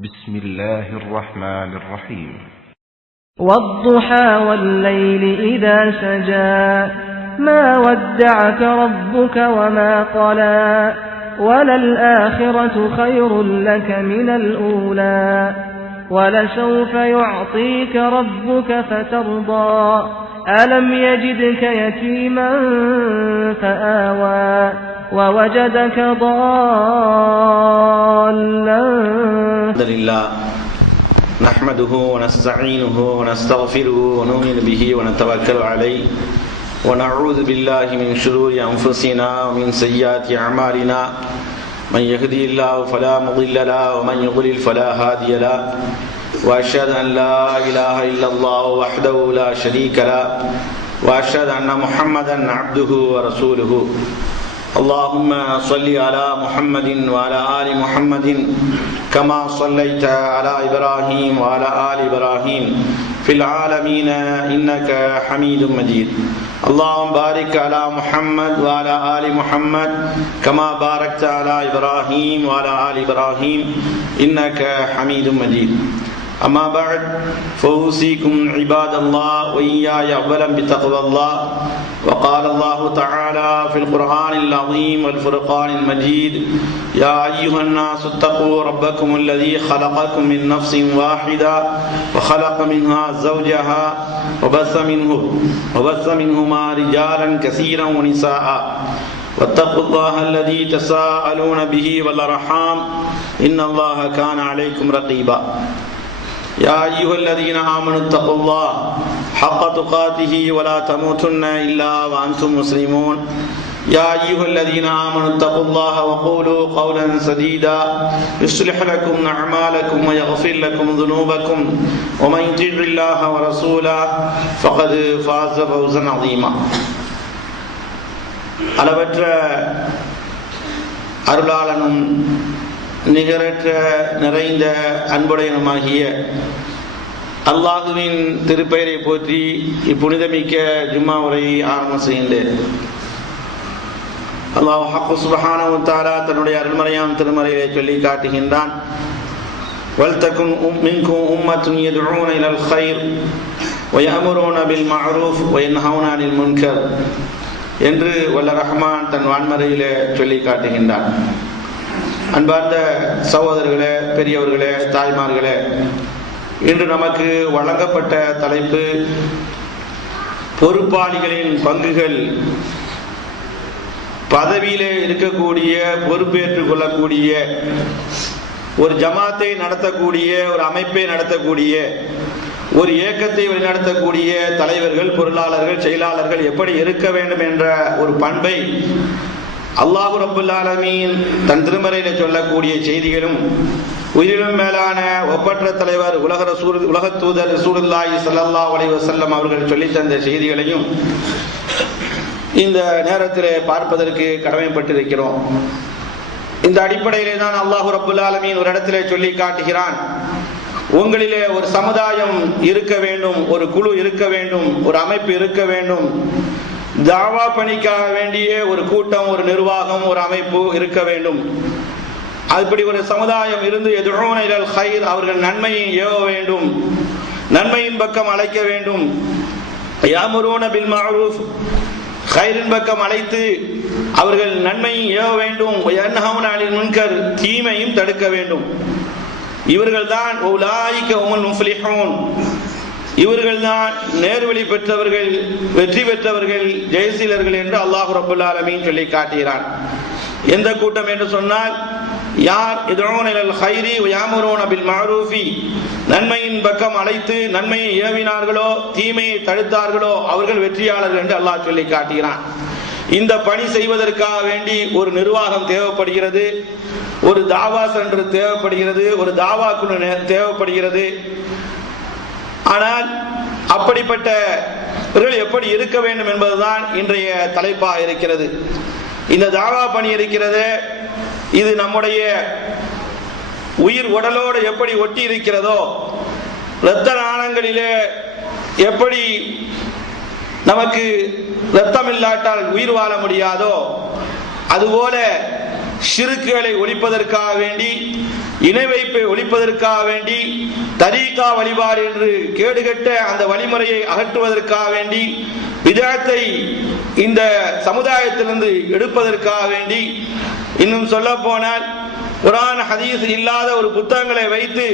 بسم الله الرحمن الرحيم والضحى والليل إذا سجى ما ودعك ربك وما قلى وللآخرة خير لك من الأولى ولسوف يعطيك ربك فترضى ألم يجدك يتيما فآوى ووجدك ضالا. الحمد لله نحمده ونستعينه ونستغفره ونؤمن به ونتوكل عليه ونعوذ بالله من شرور أنفسنا ومن سيئات أعمالنا من يهدي الله فلا مضل له ومن يضلل فلا هادي له وأشهد أن لا إله إلا الله وحده لا شريك له وأشهد أن محمدا عبده ورسوله. اللهم صل على محمد وعلى آل محمد كما صليت على إبراهيم وعلى آل إبراهيم في العالمين إنك حميد مجيد. اللهم بارك على محمد وعلى آل محمد كما باركت على إبراهيم وعلى آل إبراهيم إنك حميد مجيد. أما بعد فأوصيكم عباد الله وإياي أولا بتقوى الله. وقال الله تعالى في القرآن العظيم والفرقان المجيد: يا أيها الناس اتقوا ربكم الذي خلقكم من نفس واحدة وخلق منها زوجها وبث منهما رجالا كثيرا ونساء واتقوا الله الذي تساءلون به والأرحام إن الله كان عليكم رقيبا. يا أيها الذين آمنوا اتقوا الله حق تقاته ولا تموتن إلا وأنتم مسلمون. يا أيها الذين آمنوا اتقوا الله وقولوا قولا سديدا يصلح لكم أعمالكم ويغفر لكم ذنوبكم ومن يطع الله ورسوله فقد فاز فوزا عظيما. அளவற்ற அருளாளனும் நிகரற்ற நிறைந்த அன்புடையனுமாகிய அல்லாஹுவின் திருப்பெயரை போற்றி இப்புனிதமிக்க ஜும்மா உரையை ஆரம்பம் செய்கின்றேன். அல்லாஹ் ஹக்கு சுப்ஹானஹு வ தஆலா தன்னுடைய அருள்மறையாம் திருமறையிலே சொல்லி காட்டுகின்றான்: வல்தகும் மின்கும் உம்மத்துன் யதுஊன இலல் கைர் வ யஅமுரூன பில் மஅரூஃப் வ யன்ஹவுன அனில் முன்கர் என்று வல்ல ரஹ்மான் தன் வான்மறையிலே சொல்லி காட்டுகின்றான். அன்பார்ந்த சகோதரர்களே, பெரியவர்களே, தாய்மார்களே, இன்று நமக்கு வழங்கப்பட்ட தலைப்பு பொறுப்பாளிகளின் பங்குகள். பதவியிலே இருக்கக்கூடிய, பொறுப்பேற்றுக் கொள்ளக்கூடிய, ஒரு ஜமாத்தை நடத்தக்கூடிய, ஒரு அமைப்பை நடத்தக்கூடிய, ஒரு இயக்கத்தை வழிநடத்தக்கூடிய தலைவர்கள், பொருளாளர்கள், செயலாளர்கள் எப்படி இருக்க வேண்டும் என்ற ஒரு பண்பை அல்லாஹு ரப்புல் ஆலமீன் தன் திருமறையில சொல்லக்கூடிய செய்திகளும், உயிரிலும் மேலான ஒப்பற்ற தலைவர் உலக தூதர் ரசூலுல்லாஹி ஸல்லல்லாஹு அலைஹி வஸல்லம் அவர்கள் சொல்லி தந்த செய்திகளையும் இந்த நேரத்திலே பார்ப்பதற்கு கடமைப்பட்டிருக்கிறோம். இந்த அடிப்படையிலே தான் அல்லாஹு ரப்புல் ஆலமீன் ஒரு இடத்திலே சொல்லி காட்டுகிறான்: உங்களிலே ஒரு சமுதாயம் இருக்க வேண்டும், ஒரு குழு இருக்க வேண்டும், ஒரு அமைப்பு இருக்க வேண்டும், தாவா பணிக்காக வேண்டிய ஒரு கூட்டம், ஒரு நிர்வாகம், ஒரு அமைப்பு இருக்க வேண்டும். அப்படி ஒரு சமுதாயம் இருந்து யதுஊன இலல் கைர், அவர்கள் நன்மையை ஏவ வேண்டும், நன்மையின் பக்கம் அழைக்க வேண்டும். யஅமுரூன பில் மஅரூஃப், கைரின் பக்கம் அழைத்து அவர்கள் நன்மையை ஏவ வேண்டும். யன்ஹவுன அனில் முன்கர், தீமையும் தடுக்க வேண்டும். இவர்கள் தான் உலாயிக ஹுமுல் முஃப்லிஹூன், இவர்கள் தான் நேர்வழி பெற்றவர்கள், வெற்றி பெற்றவர்கள், ஜெயசீலர்கள் என்று அல்லாஹ் ரப்புல் ஆலமீன் சொல்லி காட்டுகிறான். எந்த கூட்டம் என்று சொன்னால், யார் யதுஊன இலல் கைரி வ யஅமுரூன பில் மஅரூஃபி, நன்மையின் பக்கம் அழைத்து நன்மையை ஏவினார்களோ, தீமையை தடுத்தார்களோ, அவர்கள் வெற்றியாளர்கள் என்று அல்லாஹ் சொல்லி காட்டுகிறான். இந்த பணி செய்வதற்காக வேண்டி ஒரு நிர்வாகம் தேவைப்படுகிறது, ஒரு தாவா சென்டர் தேவைப்படுகிறது, ஒரு தாவா குழு தேவைப்படுகிறது. ஆனால் அப்படிப்பட்டவர்கள் எப்படி இருக்க வேண்டும் என்பதுதான் இன்றைய தலைப்பாக இருக்கிறது. இந்த தாவா பணி இருக்கிறது, இது நம்முடைய உயிர் உடலோடு எப்படி ஒட்டி இருக்கிறதோ, இரத்த நாளங்களிலே எப்படி நமக்கு இரத்தம் இல்லாட்டால் உயிர் வாழ முடியாதோ, அதுபோல ஷிர்க்குகளை ஒழிப்பதற்காக வேண்டி இணை வைப்பை ஒழிப்பதற்காக வேண்டி, தரீகா வழிபாடு என்று கேடுகட்ட அந்த வழிமுறையை அகற்றுவதற்காக வேண்டி, பிதஅத்தை இந்த சமுதாயத்திலிருந்து எடுப்பதற்காக வேண்டி, இன்னும் சொல்ல போனால் குர்ஆன் ஹதீஸ் இல்லாத ஒரு புத்தகங்களை வைத்து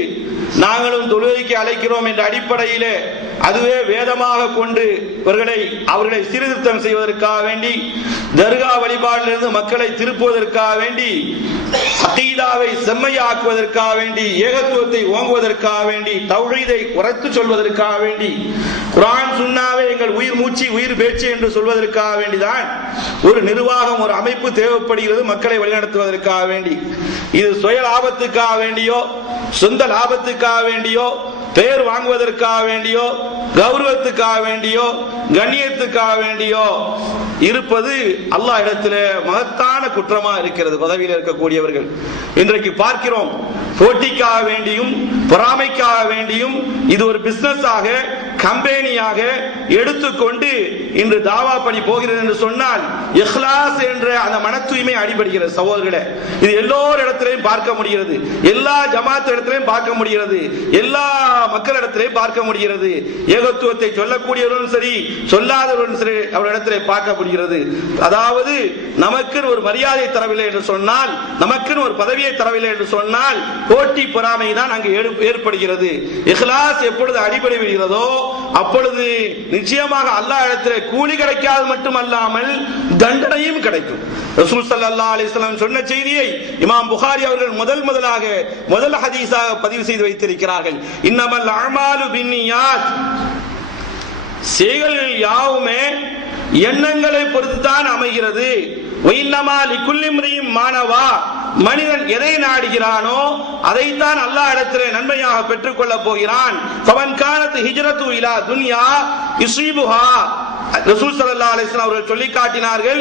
நாங்களும் தொழுகைக்கு அழைக்கிறோம் என்ற அடிப்படையிலே அதுவே வேதமாக கொண்டு அவர்களை சீர்திருத்தம் செய்வதற்காக வேண்டி, தர்கா வழிபாட்டிலிருந்து மக்களை திருப்புவதற்காக வேண்டி, அகீதாவை செம்மையாக்குவதற்காக வேண்டி, ஏகத்துவத்தை ஓங்குவதற்காக வேண்டி, தௌஹீதை உரத்து சொல்வதற்காக வேண்டி, குர்ஆன் சுன்னாவே எங்கள் உயிர் மூச்சு உயிர் பேச்சு என்று சொல்வதற்காக வேண்டிதான் ஒரு நிர்வாகம், ஒரு அமைப்பு தேவைப்படுகிறது மக்களை வழிநடத்துவதற்காக வேண்டி. இது சுய லாபத்துக்காக வேண்டியோ, சொந்த லாபத்துக்காக வேண்டியோ, பேர் வாங்குவதற்காக வேண்டியோ, கௌரவத்துக்காக வேண்டியோ, கண்ணியத்துக்காக வேண்டியோ இருப்பது அல்லாஹ் இடத்திலே மகத்தான குற்றமா இருக்கிறது. பதவியில் இருக்கக்கூடியவர்கள் இன்றைக்கு பார்க்கிறோம், போட்டிக்காக வேண்டியும் பொறாமைக்காக வேண்டியும் இது ஒரு பிசினஸாக, கம்பெனியாக எடுத்துக்கொண்டு இன்று தாவா பணி போகிறது என்று சொன்னால் இஹ்லாஸ் என்ற அந்த மன தூய்மை அடிபடுகிறது. சகோதரர்களே, இது எல்லோர் இடத்திலையும் பார்க்க முடிகிறது, எல்லா ஜமாத் இடத்திலையும் பார்க்க முடிகிறது, எல்லா மக்களிடத்திலையும் பார்க்க முடிகிறது. ஏகத்துவத்தை சொல்லக்கூடியவர்களும் சரி, சொல்லாதவர்களும் சரி, அவரிடத்திலே பார்க்க முடிகிறது. அதாவது நமக்கு ஒரு மரியாதை தரவில்லை என்று சொன்னால், நமக்கு ஒரு பதவியை தரவில்லை என்று சொன்னால் போட்டி பொறாமை தான் அங்கு ஏற்படுகிறது. இஹ்லாஸ் எப்பொழுது அடிபடி விடுகிறதோ அப்பொழுது நிச்சயமாக அல்லாஹ் இடத்திலே கூலி கிடைக்காது மட்டுமல்லாமல் தண்டனையும் கிடைக்கும். ரசூல் ஸல்லல்லாஹு அலைஹி வஸல்லம் சொன்ன செய்தியை இமாம் புகாரி அவர்கள் முதல் ஹதீஸாக பதிவு செய்து வைத்திருக்கிறார்கள். இன்னமல் அமாலு பின்னியாத், செயல்கள் யாவுமே எண்ணங்களை பொறுத்துதான் அமைகிறது. வைன்னமா லிகுல்லி இம்ரிஇன் மானவா, மனிதன் எதை நாடுகிறானோ அதைத்தான் அல்லாஹ் இடத்திலே நன்மையாக பெற்றுக் கொள்ளப் போகிறான். ஃபமன் கானத் ஹிஜ்ரத்து இலா துன்யா யுஸீபுஹா, ரசூல் ஸல்லல்லாஹு அலைஹி வஸல்லம் அவர்கள் சொல்லி காட்டினார்கள்,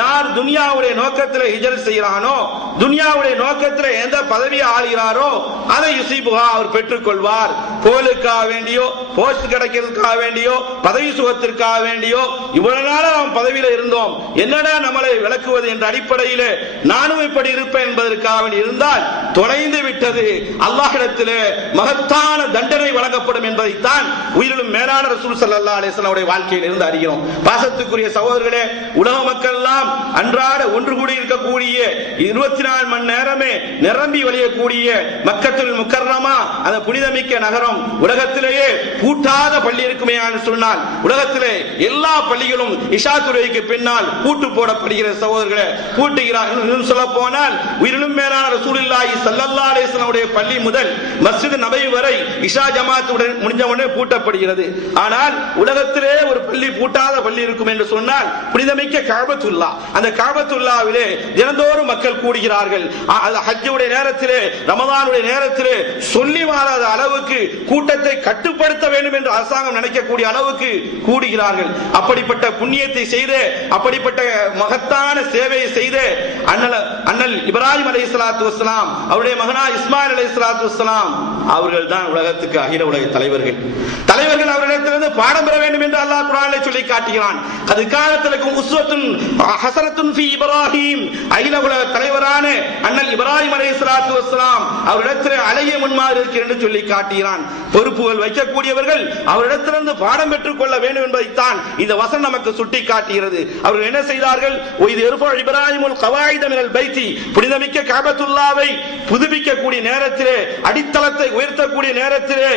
யார் துன்யாவுடைய நோக்கத்திலே ஹிஜ்ரத் செய்கிறானோ, துன்யாவுடைய நோக்கத்திலே எந்த பதவியை ஆளுகிறாரோ அதை யுஸீபுஹா அவர் பெற்றுக் கொள்வார். கோலுக்காக வேண்டியோ, போஸ்ட் கிடைக்கிறதுக்காக வேண்டியோ, பதவி சுகத்திற்காக வேண்டியோ இவ்வளவு நாள் நாம் பதவியில இருந்தோம், என்னடா நம்மளை விளக்குவது என்ற அடிப்படையிலே நானும் இப்படி இருப்பேன் என்பதற்காக இருந்தால் தொலைந்து விட்டது. அல்லாஹ்விடத்திலே மகத்தான தண்டனை வழங்கப்படும் என்பதைத்தான் உயிரிலும் மேலான ரசூல் ஸல்லல்லாஹு அலைஹி வஸல்லம் அவருடைய வாழ்க்கையில் இருந்து அறிகிறோம். பாசத்துக்குரிய சகோதரர்களே, உலக மக்கள் எல்லாம் அன்றாட ஒன்று கூடி இருக்கக்கூடிய 24 மணி நேரமே நிரம்பி வழியக்கூடிய மக்கத்துல் முக்கர்ரமா, அந்த புனிதமிக்க நகரம், உலகத்திலேயே பூட்டாத பள்ளி இருக்குமே என்று சொன்னால் உலகத்திலே எல்லா பள்ளிகளும் இஷா தொழுகைக்கு பின்னால் பூட்டு போடப்படுகிற சகோதரர்களே, பூட்டுகிறார். இன்னும் சொல்ல போனால் உயிரிலும் மேலான ரசூலுல்லாஹி ஸல்லல்லாஹு அலைஹி வஸல்லம் உடைய பள்ளி முதல் மஸ்ஜித் நபவி வரை இஷா ஜமாத்துடன் முடிஞ்ச உடனே பூட்டப்படுகிறது. ஆனால் உலகத்திலே ஒரு பள்ளி பூட்டாத பள்ளி இருக்கும் என்று சொன்னால் புனிதமிக்க கஅபத்துல்லா, அந்த கஅபத்துல்லாவிலே தினந்தோறும் மக்கள் கூடுகிறார்கள். ஹஜ்ஜுடைய நேரத்திலே, ரமதானுடைய நேரத்திலே சொல்லி மாறாத அளவுக்கு கூட்டத்தை கட்டுப்படுத்த வேண்டும் என்று அரசாங்கம் நினைக்கக்கூடிய அளவுக்கு கூடுகிறார்கள். அப்படிப்பட்ட புண்ணியத்தை செய்து, அப்படிப்பட்ட மகத்தான சேவையை செய்து அண்ணல் இப்ராஹிம் அலைஹிஸ்ஸலாத்து வஸ்ஸலாம் அவருடைய மகனா இஸ்மாயில் அலைஹிஸ்ஸலாத்து வஸ்ஸலாம் அவர்கள் தான் உலகத்துக்கு அகில உலக தலைவர்கள். அவர்களிடத்திலிருந்து பாடம் பெற வேண்டும் என்று அல்லாஹ் குர்ஆனிலே சொல்லி காட்டுகிறான். அது காலத்திலக்கும் உஸ்வத்துன் ஹஸனத்துன் ஃபீ இப்ராஹிம், அகில உலக தலைவரான அண்ணல் இப்ராஹிம் அலைஹிஸ்ஸலாத்து வஸ்ஸலாம் அவரிடத்திலே அழகிய முன்மாதிரி இருக்கிறது என்று சொல்லி காட்டுகிறான். பொறுப்புகள் வைக்கக்கூடியவர்கள் அவரிடத்திலிருந்து பாடம் பெற்றுக் கொள்ள வேண்டும் என்பதைத்தான் இந்த வசனம் நமக்கு சுட்டி காட்டுகிறது. அவர்கள் என்ன செய்தார்கள்? இது இப்ராஹிமுல் கவாயித மினல் பைத்தி, புனிதமிக்க கஅபத்துல்லாவை புதுப்பிக்கக்கூடிய நேரத்திலே, அடித்தளத்தை உயர்த்தக்கூடிய நேரத்திலே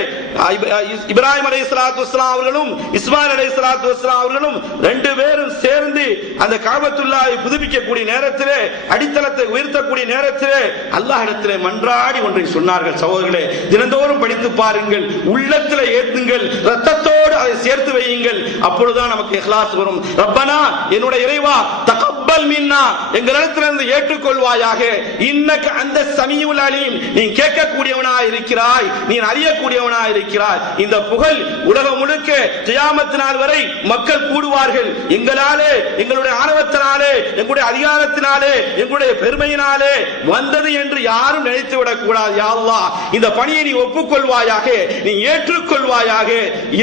இப்ராஹிம் அலைஹிஸ்ஸலாத்து வஸ்ஸலாம் அவர்களும் இஸ்மாயில் அலைஹிஸ்ஸலாத்து வஸ்ஸலாம் அவர்களும் ரெண்டு பேரும் சேர்ந்து அந்த கஅபத்துல்லாவை புதுப்பிக்கக்கூடிய நேரத்திலே, அடித்தளத்தை உயர்த்தக்கூடிய நேரத்திலே அல்லாஹ்விடத்திலே மன்றாடி ஒன்றை சொன்னார்கள். சகோதரர்களே, தினந்தோறும் படித்து பாருங்கள், உள்ளத்திலே ஏத்துங்கள், ரத்தத்தோடு அதை சேர்த்து வையுங்கள். அப்பொழுதுதான் நமக்கு இஹ்லாஸ் வரும். ரப்பனா, என்னுடைய இறைவா, தகப்பல் மின்னா, எங்களிடத்திலிருந்து ஏற்றுக்கொள்வாயாக. இன்னக அந்த சமீஉல் அலீம், நீ கேட்கக்கூடியவனாய் இருக்கிறாய், நீ அறியக்கூடியவனாய் இருக்கிறாய். இந்த புகழ் உலகம் முழுக்க கியாமத் நாள் வரை மக்கள் கூடுவார்கள். எங்களாலே, எங்களுடைய ஆணவத்தினாலே, எங்களுடைய அதிகாரத்தினாலே, எங்களுடைய பெருமையினாலே வந்தது என்று யாரும் நினைத்து விடக் கூடாது. யா அல்லாஹ், இந்த பணியை நீ ஒப்புக்கொள்வாயாக, நீ ஏற்றுக்கொள்வாயாக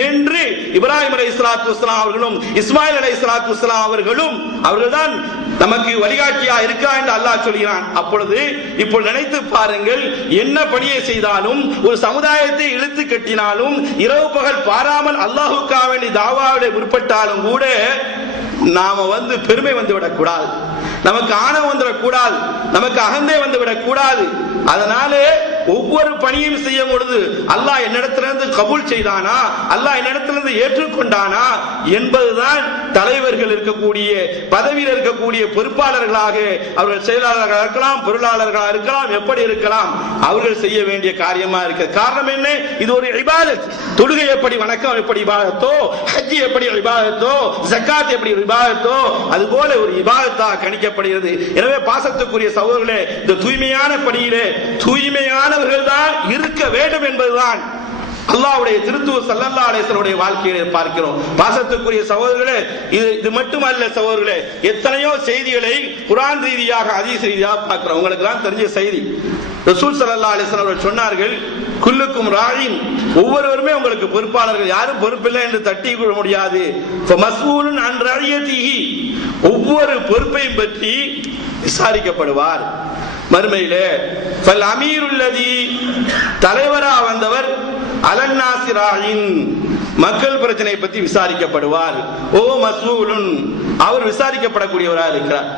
என்று இப்ராஹிம் அலைஹிஸ்ஸலாத்து வஸ்ஸலாம் அவர்களும் இஸ்மாயில் அலைஹிஸ்ஸலாத்து வஸ்ஸலாம் அவர்களும் அவர்கள்தான் நமக்கு வழிகாட்டியா இருக்கா என்று அல்லாஹ் சொல்கிறான். அப்பொழுது இப்போ நினைத்து பாருங்கள், என்ன பணியை செய்தாலும், ஒரு சமுதாயத்தை இழுத்து கட்டினாலும், இரவு பகல் பாராமல் அல்லாஹுக்காக வேண்டி தாவாவிட முற்பட்டாலும் கூட நாம பெருமை வந்துவிடக் கூடாது, நமக்கு ஆணவம் வந்துவிடக்கூடாது, நமக்கு அகந்தை வந்துவிடக் கூடாது. அதனாலே ஒவ்வொரு பணியும் செய்யும் பொழுது அல்லாஹ் என்னிடத்திலிருந்து கபூல் செய்தானா, அல்லாஹ் என்னிடத்திலிருந்து ஏற்றுக்கொண்டானா என்பதுதான் தலைவர்கள் இருக்கக்கூடிய பதவியில் இருக்கக்கூடிய பொறுப்பாளர்களாக, அவர்கள் செயலாளர்களாக இருக்கலாம், பொருளாளர்களாக இருக்கலாம், எப்படி இருக்கலாம், அவர்கள் செய்ய வேண்டிய காரியமா இருக்கு. காரணம் என்ன? இது ஒரு இபாதத். தொழுகை எப்படி வணக்கம் எப்படி இபாதத்தோ, ஹஜ் எப்படி இபாதத்தோ, ஜகாத் எப்படி இபாதத்தோ, அதுபோல ஒரு இபாதத்தாக கணிக்கப்படுகிறது. எனவே பாசத்துக்குரிய சகோதரர்களே, இந்த தூய்மையான பணியிலே தூய்மையானவர்கள் தான் இருக்க வேண்டும் என்பதுதான் அல்லாஹ்வுடைய திருத்தூதர் ஸல்லல்லாஹு அலைஹி வஸல்லம் வாழ்க்கையை பார்க்கிறோம். பாசத்துக்குரிய சகோதரர்களே, இது மட்டுமல்ல சகோதரர்களே, எத்தனையோ செய்திகளை குர்ஆன் ரீதியாக ஹதீஸ் ரீதியாக பார்க்கிறோம். உங்களுக்கு தான் தெரிஞ்ச செய்தி, ரசூல் ஸல்லல்லாஹு அலைஹி வஸல்லம் அவர்கள் சொன்னார்கள், குல்லுக்கும் ராயின், ஒவ்வொருவருமே உங்களுக்கு பொறுப்பாளர்கள், யாரும் பொறுப்பில்லை என்று தட்டி கொள்ள முடியாது. ஃபமஸ்ஊலுன் அன் ரஅய்யதிஹி, ஒவ்வொரு பொறுப்பையும் பற்றி விசாரிக்கப்படுவார் மறுமையிலே. ஃபல் அமீருல்லதி, தலைவரா வந்தவர், அலன்னாசிராயின், மக்கள் பிரச்சனை பற்றி விசாரிக்கப்படுவார். ஓ மஸ்ஊலுன், அவர் விசாரிக்கப்படக்கூடியவராக இருக்கிறார்.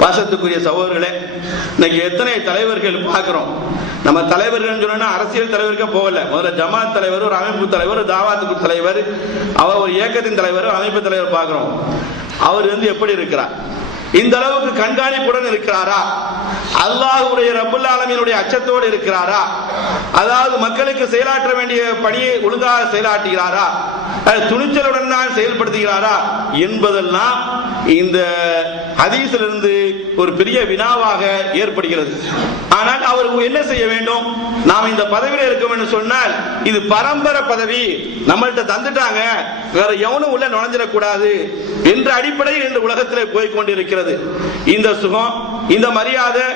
பாசத்துக்குரிய சகோதரர்களே, இன்னைக்கு எத்தனை தலைவர்கள் பார்க்கிறோம். நம்ம தலைவர்கள் சொன்னா அரசியல் தலைவருக்கு போகல, முதல்ல ஜமாத் தலைவர், ஒரு அமைப்பு தலைவர், தாவாத்துக்கு தலைவர், அவர் ஒரு இயக்கத்தின் தலைவர், அமைப்பு தலைவர் பார்க்கிறோம். அவர் எப்படி இருக்கிறார்? இந்த அளவுக்கு கண்காணிப்புடன் இருக்கிறாரா? அல்லாஹ்வுடைய ரப்புல் ஆலமீனுடைய அச்சத்தோடு இருக்கிறாரா? அதாவது மக்களுக்கு செயலாற்ற வேண்டிய பணியை ஒழுங்காக செயலாற்றுகிறாரா? துணிச்சலுடன் தான் செயல்படுத்துகிறாரா என்பதெல்லாம் இந்த ஹதீஸிலிருந்து ஒரு பெரிய வினாவாக ஏற்படுகிறது. ஆனால் அவர் என்ன செய்ய வேண்டும்? நாம் இந்த பதவியில் இருக்க வேண்டும் சொன்னால், இது பரம்பரை பதவி, நம்மள்கிட்ட தந்துட்டாங்க, வேற எவனும் உள்ள நுழைஞ்சிடக்கூடாது என்ற அடிப்படையில் இந்த உலகத்தில் போய்கொண்டிருக்கிறது. இந்த சுகம், இந்த மரியாதை,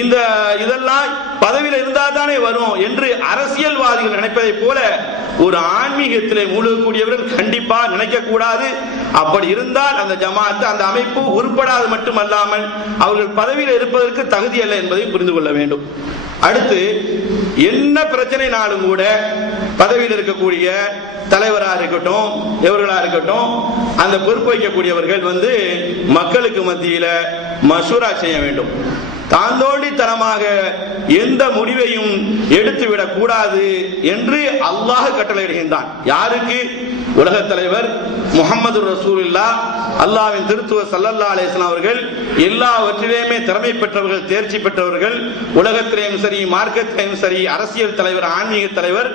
இந்த இதெல்லாம் பதவியில் இருந்தால் தானே வரும் என்று அரசியல்வாதிகள் நினைப்பதை போல ஒரு ஆன்மீகத்திலே மூழ்கக்கூடியவர்கள் கண்டிப்பா நினைக்க கூடாது. அப்படி இருந்தால் அந்த ஜமாத், அந்த அமைப்பு உருப்படாது மட்டுமல்லாமல் அவர்கள் பதவியில் இருப்பதற்கு தகுதி அல்ல என்பதை புரிந்து கொள்ள வேண்டும். அடுத்து, என்ன பிரச்சனைனாலும் கூட பதவியில் இருக்கக்கூடிய தலைவராக இருக்கட்டும், எவர்களா இருக்கட்டும், அந்த பொறுப்பு வைக்கக்கூடியவர்கள் மக்களுக்கு மத்தியில மசூரா செய்ய வேண்டும். தாந்தோண்டித்தனமாக எந்த முடிவையும் எடுத்துவிடக் கூடாது என்று அல்லாஹ் கட்டளையிடுகின்றான். யாருக்கு? உலக தலைவர் முஹம்மது ரசூலுல்லாஹ், அல்லாஹ்வின் திருத்தூதர் ஸல்லல்லாஹு அலைஹி வஸல்லம் அவர்கள் எல்லாவற்றிலேயுமே திறமை பெற்றவர்கள், தேர்ச்சி பெற்றவர்கள், உலகத்திலேயும் சரி, மார்க்கத்திலேயும் சரி, அரசியல் தலைவர், ஆன்மீக தலைவர்.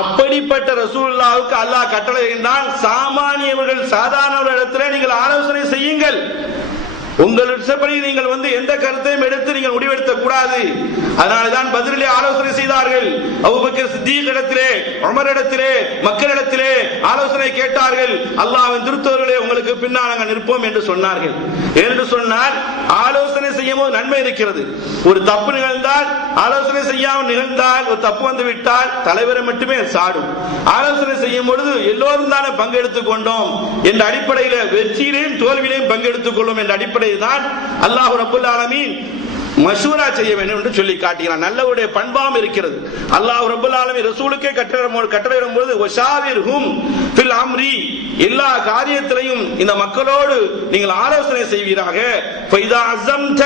அப்படிப்பட்ட ரசூலுல்லாஹ்வுக்கு அல்லாஹ் கட்டளையிடுகின்றான், சாமானியவர்கள், சாதாரணவர்களிடத்திலே நீங்கள் ஆலோசனை செய்யுங்கள். உங்கள் இஷ்டப்படி நீங்கள் எந்த கருத்தையும் எடுத்து நீங்கள் முடிவெடுக்க கூடாது. அதனால்தான் பதிலே ஆலோசனை செய்தார்கள். அபூபக்கர் சித்தீக் இடத்திலே, உமர் இடத்திலே, மக்களிடத்திலே ஆலோசனை கேட்டார்கள். அல்லாஹ்வின் திருத்தூதர்களே, உங்களுக்கு பின்னால் நாங்கள் நிற்போம் என்று சொன்னார்கள். என்று சொன்னால் ஆலோசனை செய்யும் போது நன்மை இருக்கிறது. ஒரு தப்பு நிகழ்ந்தால், ஆலோசனை செய்யாமல் நிகழ்ந்தால், ஒரு தப்பு வந்து விட்டால் தலைவரை மட்டுமே சாடும். ஆலோசனை செய்யும் பொழுது எல்லோரும் தானே பங்கெடுத்துக் கொண்டோம் என்ற அடிப்படையில் வெற்றியிலையும் தோல்வியிலையும் பங்கெடுத்துக் கொள்ளும் என்ற அடிப்படையில் தான் அல்லாஹ் ரப்புல் ஆலமீன் மஷூரா செய்ய வேண்டும் என்று சொல்லி காட்டுகிறான். நல்லவருடைய பண்பாம் இருக்கிறது. அல்லாஹ் ரப்புல் ஆலமீன் ரசூலுக்கே கட்டளையிடும் போது வஷாவிர்ஹும் ஃபில் அம்ரி, எல்லா காரியத்திலையும் இந்த மக்களோடு நீங்கள் ஆலோசனை செய்வீராக. ஃபைதா அஸம்த,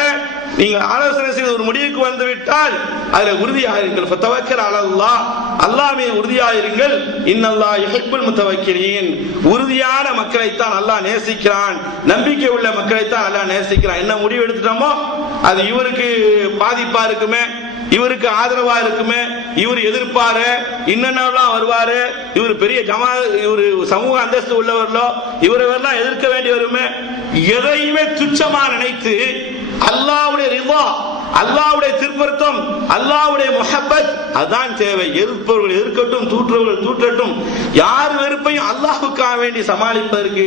நீங்கள் ஆலோசனை செய்து ஒரு முடிவுக்கு வந்து விட்டால் அதில் உறுதியாக இருங்கள். ஃபதவக்கல் அலல்லாஹ், அல்லாஹ் மீது உறுதியாக இருங்கள். இன்னல்லாஹ் யுஹிப்புல் முத்தவக்கிலீன், உறுதியான மக்களைத்தான் அல்லாஹ் நேசிக்கிறான், நம்பிக்கை உள்ள மக்களைத்தான் அல்லாஹ் நேசிக்கிறான். என்ன முடிவு எடுத்துட்டோமோ அது இவருக்கு பாதிப்பா இருக்குமே, இவருக்கு ஆதரவா இருக்குமே, இவர் எதிர்ப்பாரு, இன்னெல்லாம் வருவாரு, இவர் பெரிய இவரு சமூக அந்தஸ்து உள்ளவர்களோ இவரெல்லாம் எதிர்க்க வேண்டி வருமே, எதையுமே துச்சமா நினைத்து அல்லாஹ்வுடைய ரிதா, அல்லாஹ்வுடைய திருப்பொருத்தம், அல்லாஹ்வுடைய முஹப்பத், அதான் தேவை. எதிர்ப்பவர்கள் எதிர்க்கட்டும், தூற்றுவர்கள் தூற்றட்டும், யார் வெறுப்பையும் அல்லாஹ்வுக்காக வேண்டி சமாளிப்பதற்கு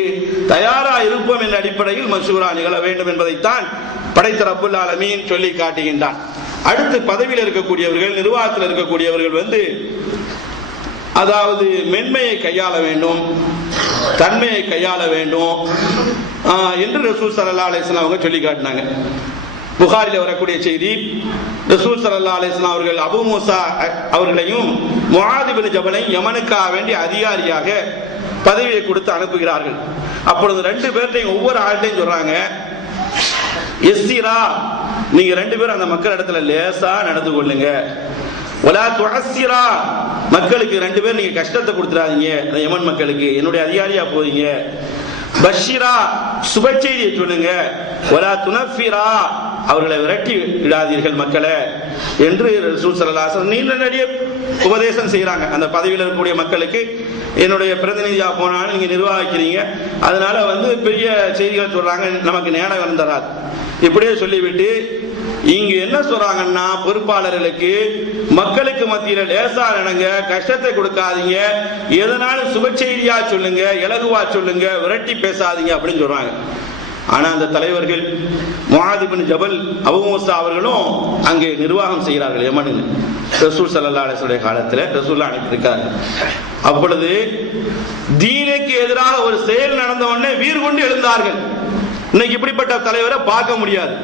தயாரா இருப்போம் என்ற அடிப்படையில் மஷூரா நிகழ வேண்டும் என்பதைத்தான் படைத்த ரப்புல் ஆலமீன் சொல்லி காட்டுகின்றான். அடுத்து, பதவியில் இருக்கக்கூடியவர்கள், நிர்வாகத்தில் இருக்கக்கூடியவர்கள் அதாவது மென்மையை கையாள வேண்டும், தன்மையை கையாள வேண்டும். என்று ரசூல் ஸல்லல்லாஹு அலைஹி வஸல்லம் அவங்க சொல்லி காட்டினாங்க. புகாரில வரக்கூடிய செய்தி, ரசூல் ஸல்லல்லாஹு அலைஹி வஸல்லம் அவர்கள் அபூ மூசா அவர்களையும் முஆத் இப்னு ஜபலையும் யமனுக்காக வேண்டிய அதிகாரியாக பதவியை கொடுத்து அனுப்புகிறார்கள். அப்பொழுது ரெண்டு பேர்ட்டையும் ஒவ்வொரு ஆள்கிட்டையும் சொல்றாங்க, எஸ்ஸிரா, நீங்க ரெண்டு பேரும் அந்த மக்கள் இடத்துல லேசா நடந்து கொள்ளுங்க. வலா துஅஸ்ஸிரா, மக்களுக்கு ரெண்டு பேரும் நீங்க கஷ்டத்தை கொடுத்துறாதீங்க, அந்த யமன் மக்களுக்கு என்னுடைய அதிகாரியா போறீங்க. பஷீரா, சுப செய்தியை சொல்லுங்க. வலா துனஃபிரா, அவர்களை விரட்டி விடாதீர்கள் மக்களை என்று ரசூல் ஸல்லல்லாஹு அலைஹி வஸல்லம் நீண்ட நெடிய உபதேசம் செய்யறாங்க. அந்த பதவியில் இருக்கக்கூடிய மக்களுக்கு, என்னுடைய பிரதிநிதியா போனாலும் நீங்க நிர்வாகிக்கிறீங்க, அதனால பெரிய செய்திகள் சொல்றாங்க, நமக்கு நேரம் வந்தராது. இப்படியே சொல்லிவிட்டு இங்க என்ன சொல்றாங்கன்னா, பொறுப்பாளர்களுக்கு மக்களுக்கு மத்தியில லேசா நடங்க, கஷ்டத்தை கொடுக்காதீங்க, எதனாலும் சுப செய்தியா சொல்லுங்க, இலகுவா சொல்லுங்க, விரட்டி பேசாதீங்க அப்படின்னு சொல்றாங்க. ஆனா அந்த தலைவர்கள் முஆத் இப்னு ஜபல், அபூ மூசா அவர்களும் அங்கே நிர்வாகம் செய்கிறார்கள் யமனில். ரசூல் ஸல்லல்லாஹு அலைஹி வஸல்லம் காலத்துல ரசூலுல்லாஹ் அனுப்பியிருக்காங்க. அப்பொழுது தீனுக்கு எதிராக ஒரு செயல் நடந்த உடனே வீறு கொண்டு எழுந்தார்கள். இன்னைக்கு இப்படிப்பட்ட தலைவரை பார்க்க முடியாது.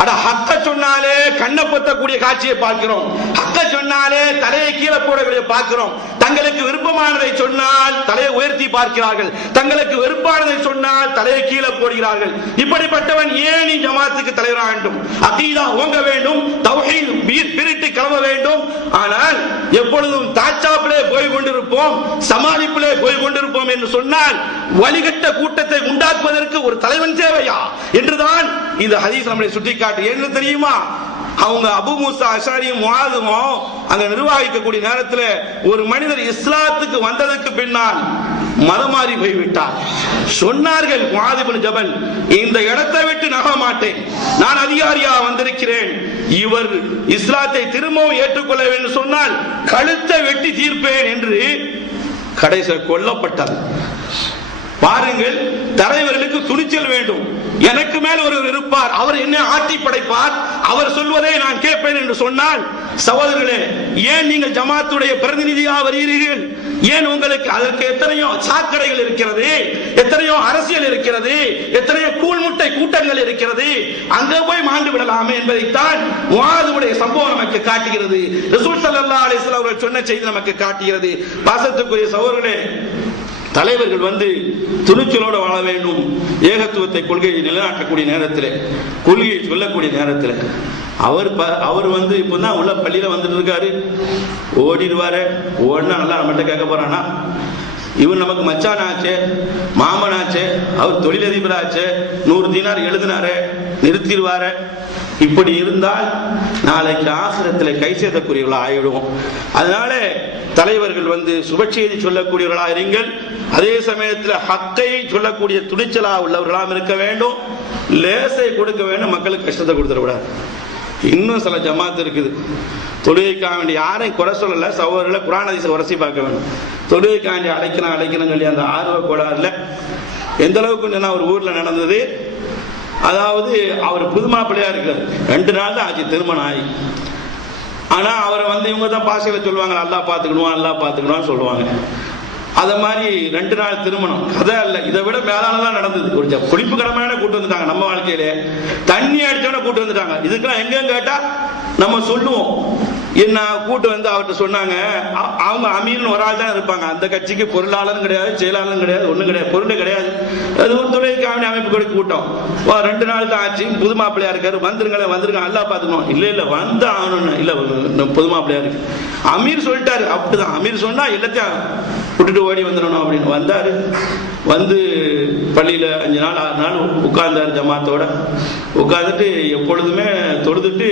அட ஹக்க சொன்னாலே கண்ணை பொத்தக்கூடிய காட்சியை பார்க்கிறோம், ஹக்க சொன்னாலே தலையை கீழே போடக்கூடிய பார்க்கிறோம். தங்களுக்கு விருப்பமானதை சொன்னால் தலையை உயர்த்தி பார்க்கிறார்கள், தங்களுக்கு வெறுப்பானதை சொன்னால் தலையை கீழே போடுகிறார்கள். இப்படிப்பட்டவன் ஏன் நீ ஜமாத்துக்கு தலைவராக வேண்டும்? அகீதா ஓங்க வேண்டும், தௌஹீத் பிரிட்டு கிளம்ப வேண்டும். ஆனால் எப்பொழுதும் தாச்சாப்பிலே போய் கொண்டிருப்போம், சமாளிப்பிலே போய் கொண்டிருப்போம் என்று சொன்னால் வழிகட்ட கூட்டத்தை உண்டாக்குவதற்கு ஒரு தலைவன் தேவையா என்றுதான் இந்த ஹதீஸ் நம்மளை சுட்டிக்காட்டு. என்ன தெரியுமா, அவங்க அபூ மூசா அஷாரியும் முஆதும் அங்க நிர்வகிக்கக்கூடிய நேரத்தில் ஒரு மனிதர் இஸ்லாத்துக்கு வந்ததற்கு பின்னால் மதமாறி போய்விட்டார். சொன்னார்கள் முஆத் இப்னு ஜபல், இந்த இடத்தை விட்டு நகர மாட்டேன், நான் அதிகாரியா வந்திருக்கிறேன், இவர் இஸ்லாத்தை திரும்பவும் ஏற்றுக்கொள்ள வேண்டும் சொன்னால் கழுத்தை வெட்டி தீர்ப்பேன் என்று கடைசியில் கொல்லப்பட்டார். பாருங்கள், தலைவர்களுக்கு துணிச்சல் வேண்டும். எனக்கு மேல் ஒருவர் இருப்பார், அவர் என்ன ஆட்டி படைப்பார், அவர் சொல்வதை நான் கேட்பேன் என்று சொன்னால், சகோதரர்களே, ஏன் நீங்கள் ஜமாத்துடைய பிரதிநிதியாக வருகிறீர்கள்? ஏன் உங்களுக்கு அதற்கு எத்தனையோ சாக்கடைகள் இருக்கிறது, எத்தனையோ அரசியல் இருக்கிறது, எத்தனையோ கூழ்முட்டை கூட்டங்கள் இருக்கிறது, அங்க போய் மாண்டு விடலாமே என்பதைத்தான் முஆதுடைய சம்பவம் நமக்கு காட்டுகிறது. ரசூல் ஸல்லல்லாஹு அலைஹி வஸல்லம் அவர்கள் சொன்ன செய்தி நமக்கு காட்டுகிறது. பாசத்துக்குரிய சகோதரர்களே, தலைவர்கள் துணிச்சலோடு வாழ வேண்டும். ஏகத்துவத்தை கொள்கையை நிலைநாட்டக்கூடிய நேரத்தில், கொள்கையை சொல்லக்கூடிய நேரத்தில் அவர் இப்பதான் உள்ள பள்ளியில வந்துட்டு இருக்காரு, ஓடிடுவாரு. ஓடினா நல்லா நம்மகிட்ட கேட்க போறானா? இவர் நமக்கு மச்சான் ஆச்சு, மாமன் ஆச்சு, அவர் தொழிலதிபர் ஆச்சு, 100 தீனார் எழுதினாரு, நிறுத்திடுவாரு. இப்படி இருந்தால் நாளைக்கு ஆகிரத்தில் கை சேர்க்கக்கூடியவர்களா ஆயிடுவோம். அதனால தலைவர்கள் சுபச்செய்தி சொல்லக்கூடியவர்களாக இருங்கள், அதே சமயத்தில் ஹக்கை சொல்லக்கூடிய துணிச்சலா உள்ளவர்களாக இருக்க வேண்டும். லேசை கொடுக்க வேண்டும், மக்களுக்கு கஷ்டத்தை கொடுத்துடக்கூடாது. இன்னும் சில ஜமாத் இருக்குது, தொழுகைக்காக வேண்டிய யாரையும் குறை சொல்லல, சகோதரர்களை குர்ஆன் ஹதீஸை உரசி பார்க்க வேண்டும். தொழுகைக்காக வேண்டிய அழைக்கணும் சொல்லி அந்த ஆர்வ கோளாறுல எந்த அளவுக்கு ஒரு ஊர்ல நடந்தது. அதாவது அவர் புது மாப்பிள்ளையா இருக்கிறார், 2 நாள் தான் ஆச்சு திருமணம் ஆகி. ஆனா அவரை இவங்க தான் பாஷையில சொல்லுவாங்க, அல்லாஹ் பாத்துக்கணும் சொல்லுவாங்க. அத மாதிரி 2 நாள் திருமணம் கதை அல்ல, இதை விட மேலானதான் நடந்தது. ஒரு குளிப்பு கடமையான கூட்டு வந்துட்டாங்க. நம்ம வாழ்க்கையில தண்ணி அடிச்சோட கூட்டு வந்துட்டாங்க. இதுக்கெல்லாம் எங்க கேட்டா நம்ம சொல்லுவோம். என்ன கூட்டு அவர்கிட்ட சொன்னாங்க, அவங்க அமீர்னு ஒரு ஆள் தான் இருப்பாங்க, அந்த கட்சிக்கு பொருளாளரும் கிடையாது, செயலாளரும் கிடையாது, ஒண்ணும் கிடையாது, பொருள் கிடையாது. அது ஒரு தொழிலுக்கான அமைப்பு கொடுக்க கூட்டம். 2 நாள் தான் ஆச்சு, புது மாப்பிள்ளையா இருக்காரு, வந்துருங்க அல்லாஹ் பாத்துக்கணும். இல்ல வந்து ஆகணும், இல்ல புது மாப்பிள்ளையா இருக்கு. அமீர் சொல்லிட்டாரு, அப்படிதான் அமீர் சொன்னா எல்லாத்தையும் விட்டுட்டு ஓடி வந்துடணும் அப்படின்னு வந்தாரு. பள்ளியில 5 நாள் 6 நாள் உட்கார்ந்தாரு ஜமாத்தோட. உட்கார்ந்துட்டு எப்பொழுதுமே தொழுதுட்டு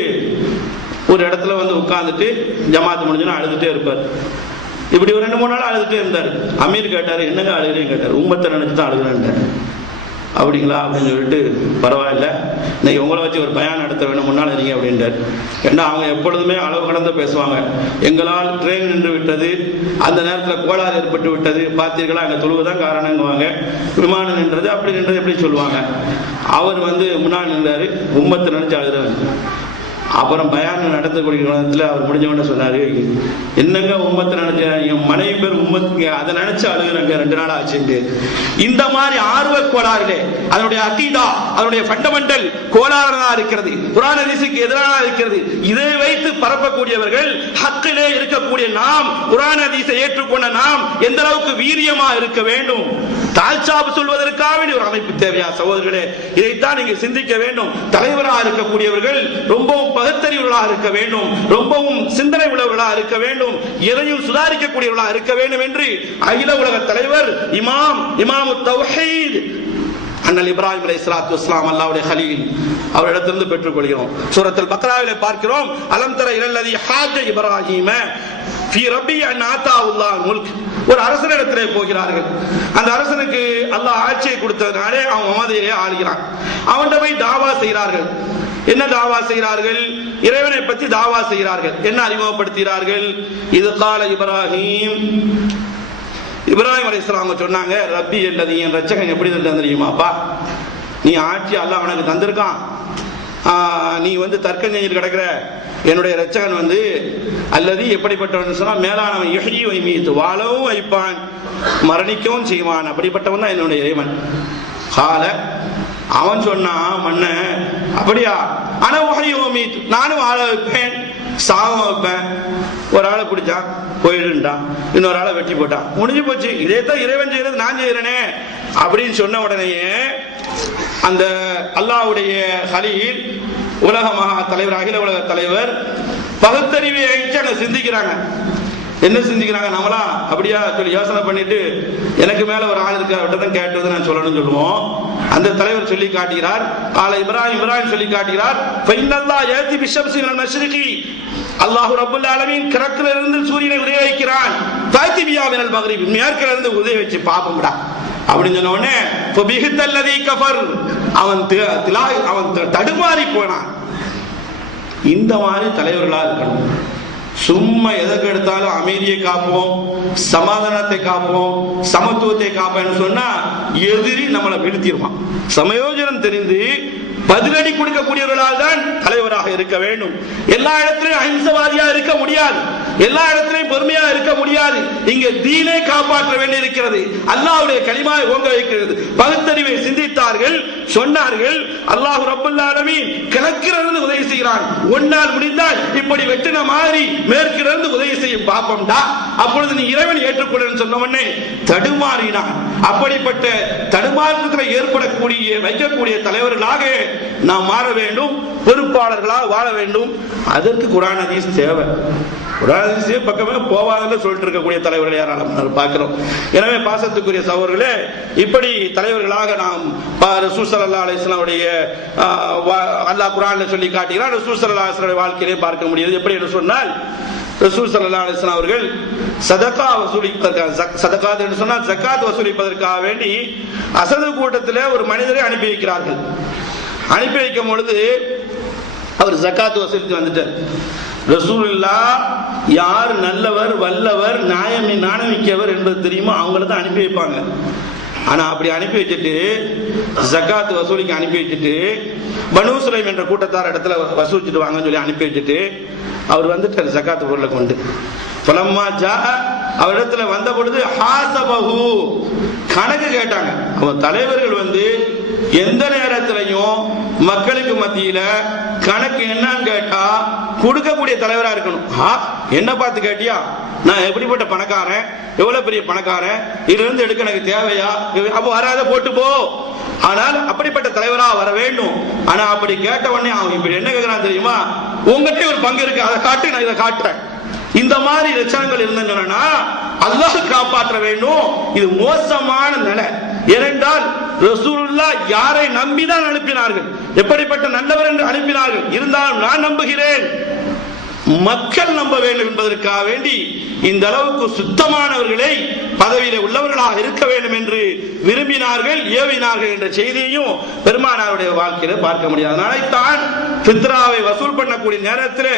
ஒரு இடத்துல உட்கார்ந்துட்டு ஜமாத்து முடிஞ்சுன்னா அழுதுட்டே இருப்பார். இப்படி ஒரு 2-3 நாள் அழுதுட்டே இருந்தாரு. அமீர் கேட்டாரு, என்னங்க அழுகிறேன்னு கேட்டாரு. உம்மத்தை நினைச்சுதான் அழுகிறேன். அப்படிங்களா அப்படின்னு சொல்லிட்டு, பரவாயில்ல, இன்னைக்கு உங்களை வச்சு ஒரு பயான் நடத்த வேணும், முன்னால் இருங்க அப்படின்றார். ஏன்னா அவங்க எப்பொழுதுமே அளவு கடந்து பேசுவாங்க. எங்களால் ட்ரெயின் நின்று விட்டது, அந்த நேரத்தில் கோளாறு ஏற்பட்டு விட்டது, பார்த்தீர்களா, அங்கே தொழுவுதான் காரணங்குவாங்க, விமானம் நின்றது, அப்படி நின்றது எப்படி சொல்லுவாங்க. அவர் முன்னால் நின்றாரு, உம்மத்தை நினைச்சு அழுகிறாரு. அப்புறம் பயான் நடத்தக்கூடிய நேரத்தில் அவர் முடிஞ்சவன சொன்னாரு, என்னங்க உம்மத்தை நினைச்ச என் மனைவி பேர் உம்மத்துங்க, அதை நினைச்சு அழுகுறாங்க 2 நாள் ஆச்சுட்டு. இந்த மாதிரி ஆர்வ கோளாறுகளே அதனுடைய அகீதா, அதனுடைய ஃபண்டமெண்டல் கோளாறுகளா இருக்கிறது, குர்ஆன் ஹதீஸுக்கு எதிராக இருக்கிறது. இதை வைத்து பரப்பக்கூடியவர்கள், ஹக்கிலே இருக்கக்கூடிய நாம், குர்ஆன் ஹதீஸை ஏற்றுக்கொண்ட நாம் எந்த அளவுக்கு வீரியமா இருக்க வேண்டும். தாழ்ச்சாப்பு சொல்வதற்காக ஒரு அமைப்பு தேவையா சகோதரர்களே? இதைத்தான் நீங்க சிந்திக்க வேண்டும். தலைவராக இருக்கக்கூடியவர்கள் ரொம்பவும் பகுத்தறிவுள்ளவர்களாக இருக்க வேண்டும், ரொம்பவும் சிந்தனை உள்ளவர்களாக இருக்க வேண்டும், எதையும் சுதாரிக்கக்கூடியவர்களாக இருக்க வேண்டும் என்று அகில உலக தலைவர் இமாம் தௌஹீத் அண்ணல் இப்ராஹிம் அலைஹிஸ்ஸலாத்து வஸ்ஸலாம் அல்லாஹ்வுடைய கலீல் அவரிடத்திலிருந்து பெற்றுக் கொள்கிறோம். சூரத்துல் பக்ராவிலே பார்க்கிறோம், அலம் தர இலல்லதி ஹாஜ இப்ராஹீம ஃபீ ரப்பி அன் ஆதாவுல்லாஹ் முல்க். ஒரு அரசனிடத்திலே போகிறார்கள். அந்த அரசனுக்கு அல்லாஹ் ஆட்சியை கொடுத்ததனாலே அவன் மமதையிலே ஆளுகிறான். அவன்கிட்ட போய் தாவா செய்கிறார்கள். என்ன தாவா செய்கிறார்கள்? இறைவனை பற்றி தாவா செய்கிறார்கள். என்ன அறிமுகப்படுத்துகிறார்கள்? இது கால இப்ராஹிம் அலைஹிஸ்ஸலாம் சொன்னாங்க, ரப்பி அல்லது என் ரட்சகன் எப்படி தெரியுமாப்பா? நீ ஆட்சி அல்லாஹ் உனக்கு தந்திருக்கான், நீ தர்க்கம் செஞ்சுட்டு கிடக்குற. என்னுடைய ரட்சகன் அல்லது எப்படிப்பட்டவன் சொன்னா, மேலானவன் யுஹ்யி வ யுமீத், வாழவும் வைப்பான் மரணிக்கவும் செய்வான். அப்படிப்பட்டவன் தான் என்னுடைய இறைவன். கால அவன் சொன்னான், மன்ன அப்படியா? ஆனா யுஹ்யி வ யுமீத், நானும் வாழ வைப்பேன் சாவம் வைப்பேன். ஒரு ஆளை பிடிச்சான் போயிடுன்றான், இன்னொரு ஆளை வெட்டி போட்டான், முடிஞ்சு போச்சு. இதேதான் இறைவன் செய்யறது நான் செய்யறேனே அப்படின்னு சொன்ன உடனேயே அந்த அல்லாஹ்வுடைய கலீல், உலக மகா தலைவர், அகில உலக தலைவர் பகுத்தறிவை சிந்திக்கிறாங்க. என்ன சிந்திக்கிறாங்க? நம்மளா அப்படியா சொல்லி யோசனை பண்ணிட்டு எனக்கு மேல ஒரு ஆள் இருக்கு, அவர்கிட்ட தான் கேட்டது நான் சொல்லணும்னு சொல்லுவோம். அந்த தலைவர் சொல்லி காட்டுகிறார், இப்ராஹிம் சொல்லி காட்டுகிறார், அல்லாஹ் ரப்பல் ஆலமீன் கிழக்கில இருந்து சூரியனை உதய வைக்கிறான், மேற்கில இருந்து உதய வச்சு பாப்போம்டா அப்படின்னு சொன்ன உடனே அவன் தடுமாறி போனான். இந்த மாதிரி தலைவர்களா இருக்கணும். சும்மா எதற்கு எடுத்தாலும் அமைதியை காப்போம், சமாதானத்தை காப்போம், சமத்துவத்தை காப்போம்னு சொன்னா எதிரி நம்மளை வீழ்த்திடுவான். சமயோஜனம் தெரிந்து பதிலடி கொடுக்கக்கூடியவர்களால் தான் தலைவராக இருக்க வேண்டும். எல்லா இடத்திலையும் அஹிம்சவாதியா இருக்க முடியாது, எல்லா இடத்திலையும் பொறுமையா இருக்க முடியாது. இங்க தீனை காப்பாற்ற வேண்டி இருக்கிறது, அல்லாஹ்வுடைய கலிமாவை ஓங்க வைக்கிறது. பகுத்தறிவை சிந்தித்தார்கள், சொன்னார்கள், அல்லாஹ் ரப்பல் ஆலமீன் கிழக்கிலிருந்து உதவி செய்கிறான், ஒன்னால் முடிந்தால் இப்படி வெட்டின மாதிரி மேற்கிலிருந்து உதவி செய்யும் பாப்பம்டா, அப்பொழுது நீ இறைவன் ஏற்றுக்கொள்ள சொன்ன உடனே தடுமாறினான். அப்படிப்பட்ட தடுமாற்றத்தில் ஏற்படக்கூடிய வைக்கக்கூடிய தலைவர்களாக நாம் மாற வேண்டும், பொறுப்பாளர்களாக வாழ வேண்டும். அதற்கு குர்ஆன் ஹதீஸ் தேவை. குர்ஆன் ஹதீஸ் பக்கமே போவாதன்னு சொல்லிட்டு இருக்கக்கூடிய தலைவர்கள் யாராலும் பார்க்கிறோம். எனவே பாசத்துக்குரிய சகோதரர்களே, இப்படி தலைவர்களாக நாம் ரசூல் ஸல்லல்லாஹு அலைஹி வஸல்லம் உடைய அல்லாஹ் குர்ஆன்ல சொல்லி காட்டுகிறார். ரசூல் ஸல்லல்லாஹு அலைஹி வஸல்லம் வாழ்க்கையிலே பார்க்க முடியாது. எப்படி என்று சொன்னால், ரசூல் ஸல்லல்லாஹு அலைஹி வஸல்லம் அவர்கள் சதகா வசூலிப்பதற்காக, சதகா என்று சொன்னால் ஜகாத் வசூலிப்பதற்காக வேண்டி அசது கூட்டத்தில் ஒரு மனிதரை அனுப்பி வைக்கிறார்கள். அனுப்பி வைக்கும் பொழுது அவர் ஜகாத் வசூலித்து வந்துட்டார். ரசூலுல்லாஹ் யார் நல்லவர், வல்லவர், நாணமிக்கவர் என்பது தெரியுமோ அவங்கள தான் அனுப்பி வைப்பாங்க. ஆனா அப்படி அனுப்பி வச்சுட்டு ஜகாத் வசூலிக்கு அனுப்பி வச்சுட்டு பனூ சுலைம் என்ற கூட்டத்தார் இடத்துல வசூலிச்சுட்டு வாங்கன்னு சொல்லி அனுப்பி வச்சுட்டு அவர் வந்துட்டார் ஜகாத் பொருளை கொண்டு. பலம்மா ஜா அவரிடத்துல வந்த பொழுது ஹாசபஹு கணக்கு கேட்டாங்க. அவன் தலைவர்கள் எந்த நேரத்திலையும் மக்களுக்கு மத்தியில கணக்கு என்னன்னு கேட்டா கொடுக்கக்கூடிய தலைவரா இருக்கணும். என்ன பார்த்து கேட்டியா, நான் எப்படிப்பட்ட பணக்காரன், எவ்வளவு பெரிய பணக்காரன், இதுல இருந்து எடுக்க எனக்கு தேவையா, அப்ப வராத போட்டு போ. ஆனால் அப்படிப்பட்ட தலைவரா வர வேண்டும். ஆனா அப்படி கேட்ட உடனே அவன் இப்படி என்ன கேட்கிறான் தெரியுமா, உங்ககிட்ட ஒரு பங்கு இருக்கு, அதை காட்டு, நான் இதை காட்டுறேன். இந்த மாதிரி லட்சணங்கள் இருந்தேன்னு சொன்னா அல்லாஹ் காப்பாற்ற வேண்டும். இது மோசமான நிலை. ஏனென்றால் ரசூலுல்லாஹ் யாரை நம்பிதான் அனுப்பினார்கள், எப்படிப்பட்ட நல்லவர் என்று அனுப்பினார்கள். இருந்தாலும் நான் நம்புகிறேன், மக்கள் நம்ப வேண்டும் என்பதற்காக வேண்டி இந்த அளவுக்கு சுத்தமானவர்களை பதவியில உள்ளவர்களாக இருக்க வேண்டும் என்று விரும்பினார்கள், ஏவினார்கள் என்ற செய்தியையும் பெருமானாருடைய வாழ்க்கையில பார்க்க முடியாது. அதனால்தான் ஃபித்ராவை வசூல் பண்ணக்கூடிய நேரத்தில்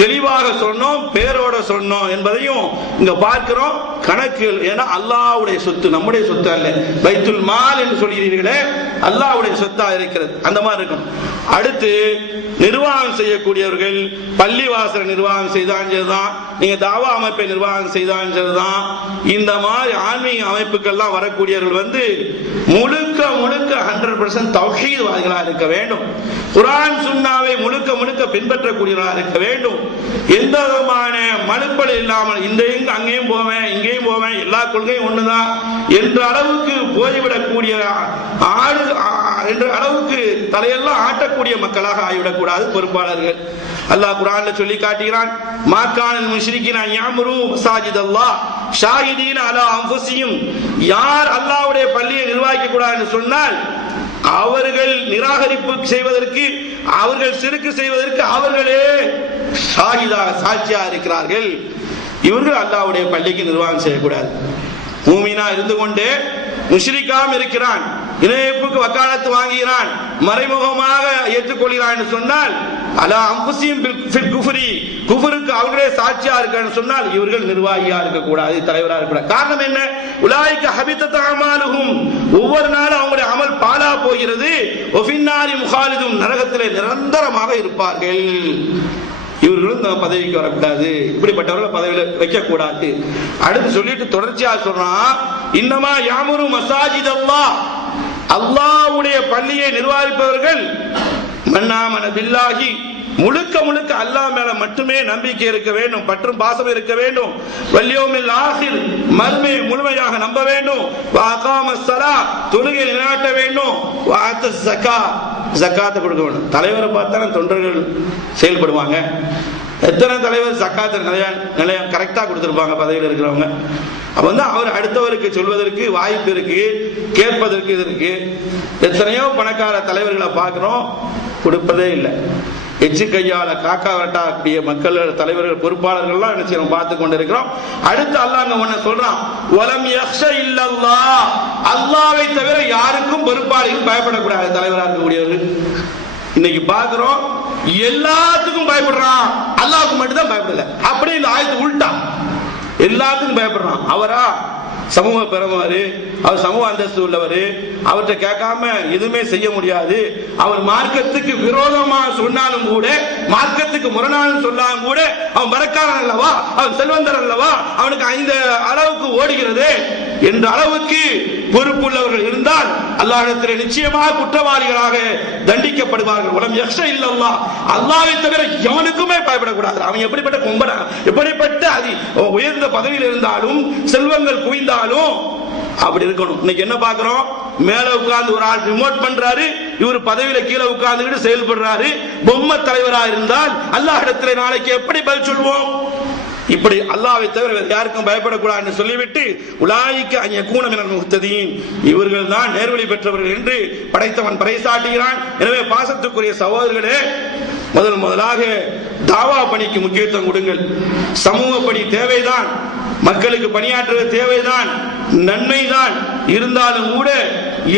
தெளிவாக சொன்னோம், பேரோட சொன்னோம் என்பதையும் இங்க பார்க்கிறோம். கணக்குகள். ஏன்னா அல்லாஹ்வுடைய சொத்து, நம்முடைய சொத்து அல்ல. பைத்துல் மால் என்று சொல்கிறீர்களே, அல்லாஹ்வுடைய சொத்தா இருக்கிறது. அந்த மாதிரி இருக்கும். அடுத்து நிர்வாகம் செய்யக்கூடியவர்கள் பள்ளிவாசல் நிர்வாகம் செய்தான் சரிதான், நீங்க தாவா அமைப்பை நிர்வாகம் செய்தான் சரிதான், இந்த மாதிரி ஆன்மீக அமைப்புகள்லாம் வரக்கூடியவர்கள் முழுக்க முழுக்க 100% தௌஹீத்வாதிகளா இருக்க வேண்டும். குர்ஆன் சுன்னாவை முழுக்க முழுக்க பின்பற்றக்கூடியவர்களா இருக்க வேண்டும். எந்த விதமான மழுப்பல் இல்லாமல் இந்த அங்கேயும் போவேன் இங்கேயும் போவேன் எல்லா கொள்கையும் ஒண்ணுதான் என்ற அளவுக்கு போய்விடக்கூடிய என்ற அளவுக்கு தலையெல்லாம் ஆட்டக்கூடிய மக்களாக ஆகிவிடக்கூடாது பொறுப்பாளர்கள். அல்லாஹ் குர்ஆன்ல சொல்லி காட்டுகிறான், மாக்கானல் முஷ்ரிகீன யஅமுரு மசாஜிதல்லாஹ் ஷாஹிதீன அலா அன்ஃபுஸிஹிம். யார் அல்லாஹ்வுடைய பள்ளியை நிர்வகிக்க கூடாது என்று சொன்னால் அவர்கள் நிராகரிப்பு செய்வதற்கு, அவர்கள் சிறுக்கு செய்வதற்கு அவர்களே ஷாஹிதாக சாட்சியாக இருக்கிறார்கள். இவர்கள் அல்லாஹ்வுடைய பள்ளிக்கு நிர்வாகம் செய்யக்கூடாது. மூமினா இருந்து கொண்டே முஷ்ரிக்காம் இருக்கிறான், இணைப்புக்கு வக்காலத்து வாங்குகிறான், மறைமுகமாக ஏற்றுக்கொள்கிறான் என்று சொன்னால் அலா அன்ஃபுஸிஹிம் ஃபில் குஃப்ரி, குஃப்ருக்கு அவர்களே சாட்சியா இருக்கான்னு சொன்னால் இவர்கள் நிர்வாகியா இருக்கக்கூடாது, தலைவராக இருக்கக்கூடாது. காரணம் என்ன? உலாயிக ஹபிதத் அமாலுஹும், ஒவ்வொரு நாளும் அவங்களுடைய அமல் பாழா போகிறது. ஒஃபின்னாரி முகாலிதும், நரகத்திலே நிரந்தரமாக இருப்பார்கள். இவர்களும் பதவிக்கு வரக்கூடாது, இப்படிப்பட்டவர்கள் பதவியில் வைக்க கூடாது. அடுத்து சொல்லிட்டு தொடர்ச்சியா சொல்றான், இன்னமா யாமுரு மசாஜித் அல்லாஹ், அல்லாஹ்வுடைய பள்ளியை நிர்வகிப்பவர்கள் மன்னாமன பில்லாஹி, முழுக்க முழுக்க அல்லாஹ் மேல மட்டுமே நம்பிக்கை இருக்க வேண்டும், பற்றும் பாசம் இருக்க வேண்டும். வல்யௌமில் ஆகிர், மர்மை முழுமையாக நம்ப வேண்டும். வஅகாமஸ் ஸலா, தொழுகை நிலைநாட்ட வேண்டும். வஅத்தஸ் ஸகா, ஜக்காத்தை கொடுக்க வேண்டும். தலைவரை பார்த்தா தொண்டர்கள் செயல்படுவாங்க. எத்தனை தலைவர் ஜக்காத்தை நிலையா கரெக்டா கொடுத்திருப்பாங்க பதவியில் இருக்கிறவங்க. அப்ப அவர் அடுத்தவருக்கு சொல்வதற்கு வாய்ப்பு இருக்கு, கேட்பதற்கு இருக்கு. எத்தனையோ பணக்கார தலைவர்களை பார்க்கிறோம், கொடுப்பதே இல்லை. எச்சு கையால காக்கா வரட்டாக்கூடிய மக்கள் தலைவர்கள் பொறுப்பாளர்கள்லாம் என்ன செய்யணும் பார்த்து கொண்டிருக்கிறோம். அடுத்து அல்லாஹ் ஒண்ணு சொல்றான், வலம் யக்ஷ இல்லல்லாஹ், அல்லாஹ்வை தவிர யாருக்கும் பொறுப்பாளிகள் பயப்படக்கூடாது. தலைவராக இருக்கக்கூடியவர்கள் இன்னைக்கு பார்க்கிறோம், எல்லாத்துக்கும் பயப்படுறான், அல்லாஹ்வுக்கு மட்டும் தான் பயப்படல. அப்படியே இந்த ஆயத்து உல்டா, எல்லாத்துக்கும் பயப்படுறான். அவரா சமூக பெருமாறு, அவர் சமூக அந்தஸ்து உள்ளவர், அவர்கிட்ட கேட்காம எதுவுமே செய்ய முடியாது. அவர் மார்க்கத்துக்கு விரோதமா சொன்னாலும் கூட, மார்க்கத்துக்கு முரணாலும் சொன்னாலும் கூட, அவன் பரக்காரன் அல்லவா, அவன் செல்வந்தர் அல்லவா, அவனுக்கு இந்த அளவுக்கு ஓடுகிறது என்ற அளவுக்கு பொறுப்புள்ளவர்கள் இருந்தால் அல்லாஹ்விடத்தில் நிச்சயமாக குற்றவாளிகளாக தண்டிக்கப்படுவார்கள். உலம் யக்ஷ இல்லல்லாஹ், அல்லாஹ்வை தவிர எவனுக்குமே பயப்படக்கூடாது. அவன் எப்படிப்பட்ட கும்பனா, எப்படிப்பட்ட உயர்ந்த பதவியில் இருந்தாலும், செல்வங்கள் குவிந்தாலும் அப்படி இருக்கணும். இன்னைக்கு என்ன பார்க்கிறோம், மேல உட்கார்ந்து ஒரு ஆள் ரிமோட் பண்றாரு, இவர் பதவியில கீழே உட்கார்ந்துகிட்டு செயல்படுறாரு. பொம்மை தலைவராக இருந்தால் அல்லாஹ்விடத்தில் நாளைக்கு எப்படி பதில் சொல்வோம்? இப்படி அல்லாஹ்வை தவிர யாருக்கும் பயப்படக்கூடாது என்று சொல்லிவிட்டு உலாயிக்க அன்யகூன மினல் முஹ்ததீன், இவர்கள் தான் நேர்வழி பெற்றவர்கள் என்று படைத்தவன் பறைசாட்டுகிறான். எனவே பாசத்துக்குரிய சகோதரர்களே, முதலாக தாவா பணிக்கு முக்கியத்துவம் கொடுங்கள். சமூக பணி தேவைதான், மக்களுக்கு பணியாற்றுவது தேவைதான், நன்மைதான். இருந்தாலும் கூட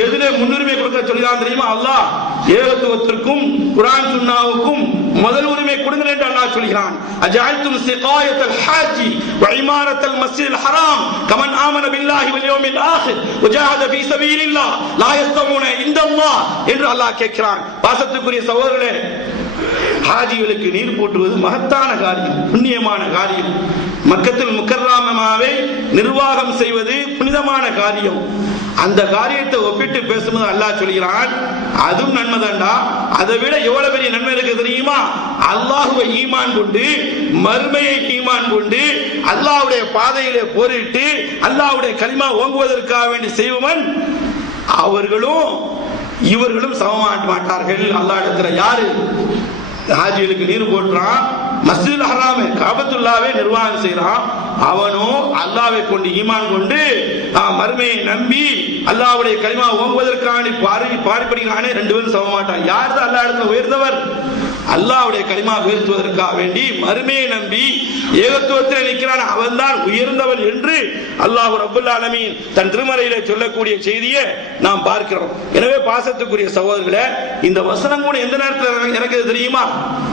எதுல முன்னுரிமை கொடுக்க சொல்கிறான் தெரியுமா? அல்லாஹ் ஏகத்துவத்திற்கும் குர்ஆன் சுன்னாவுக்கும் முதல் உரிமை கொடுங்கள் என்று அல்லாஹ் சொல்கிறான். அஜஅல்தும் சிகாயத்தல் ஹாஜி வ இமாரத்தல் மஸ்ஜிதில் ஹராம் கமன் ஆமன பில்லாஹி வல் யௌமில் ஆகிர் வஜாஹத ஃபீ சபீலில்லாஹ் லா யஸ்தமூன இன்தல்லாஹ் என்று அல்லாஹ் கேட்கிறான். பாசத்துக்குரிய சகோதரர்களே, ஹாஜிகளுக்கு நீர் போட்டுவது மகத்தான காரியம், புண்ணியமான காரியம். மக்கத்தில் முக்கர்ரமாவை நிர்வாகம் செய்வது புனிதமான காரியம். அந்த காரியத்தை ஒப்பிட்டு பேசும்போது அல்லாஹ் சொல்கிறான், அதுவும் நன்மைதான்டா. அதை விட எவ்வளவு பெரிய நன்மை இருக்கு தெரியுமா? அல்லாஹ்வை ஈமான் கொண்டு, மர்மையை ஈமான் கொண்டு, அல்லாஹ்வுடைய பாதையிலே போரிட்டு அல்லாஹ்வுடைய கலிமா ஓங்குவதற்காக வேண்டி செய்வன் அவர்களும் இவர்களும் சமமாட்ட மாட்டார்கள். அல்லாஹ் இடத்துல யாரு ஹாஜிகளுக்கு நீர் போட்டுறான், மஸ்ஜிதுல் ஹராம் காபத்துல்லாவை நிர்வாகம் செய்யறான், அவனும் அல்லாஹ்வை கொண்டு ஈமான் கொண்டு மறுமையை நம்பி அல்லாஹ்வுடைய கலிமா ஓங்குவதற்கான பாடுபடுகிறானே, ரெண்டு பேரும் சம மாட்டான். யார் தான் அல்லாஹ் இடத்துல உயர்ந்தவர்? அல்லாஹ்வுடைய கலிமா உயர்த்துவதற்காக வேண்டி மறுமையை நம்பி ஏகத்துவத்தில் நிற்கிறான், அவன் தான் உயர்ந்தவன் என்று அல்லாஹ் ரப்பல் ஆலமீன் தன் திருமறையிலே சொல்லக்கூடிய செய்தியை நாம் பார்க்கிறோம். எனவே பாசத்துக்குரிய சகோதரர்களே, இந்த வசனம் கூட எந்த நேரத்தில் எனக்கு தெரியுமா?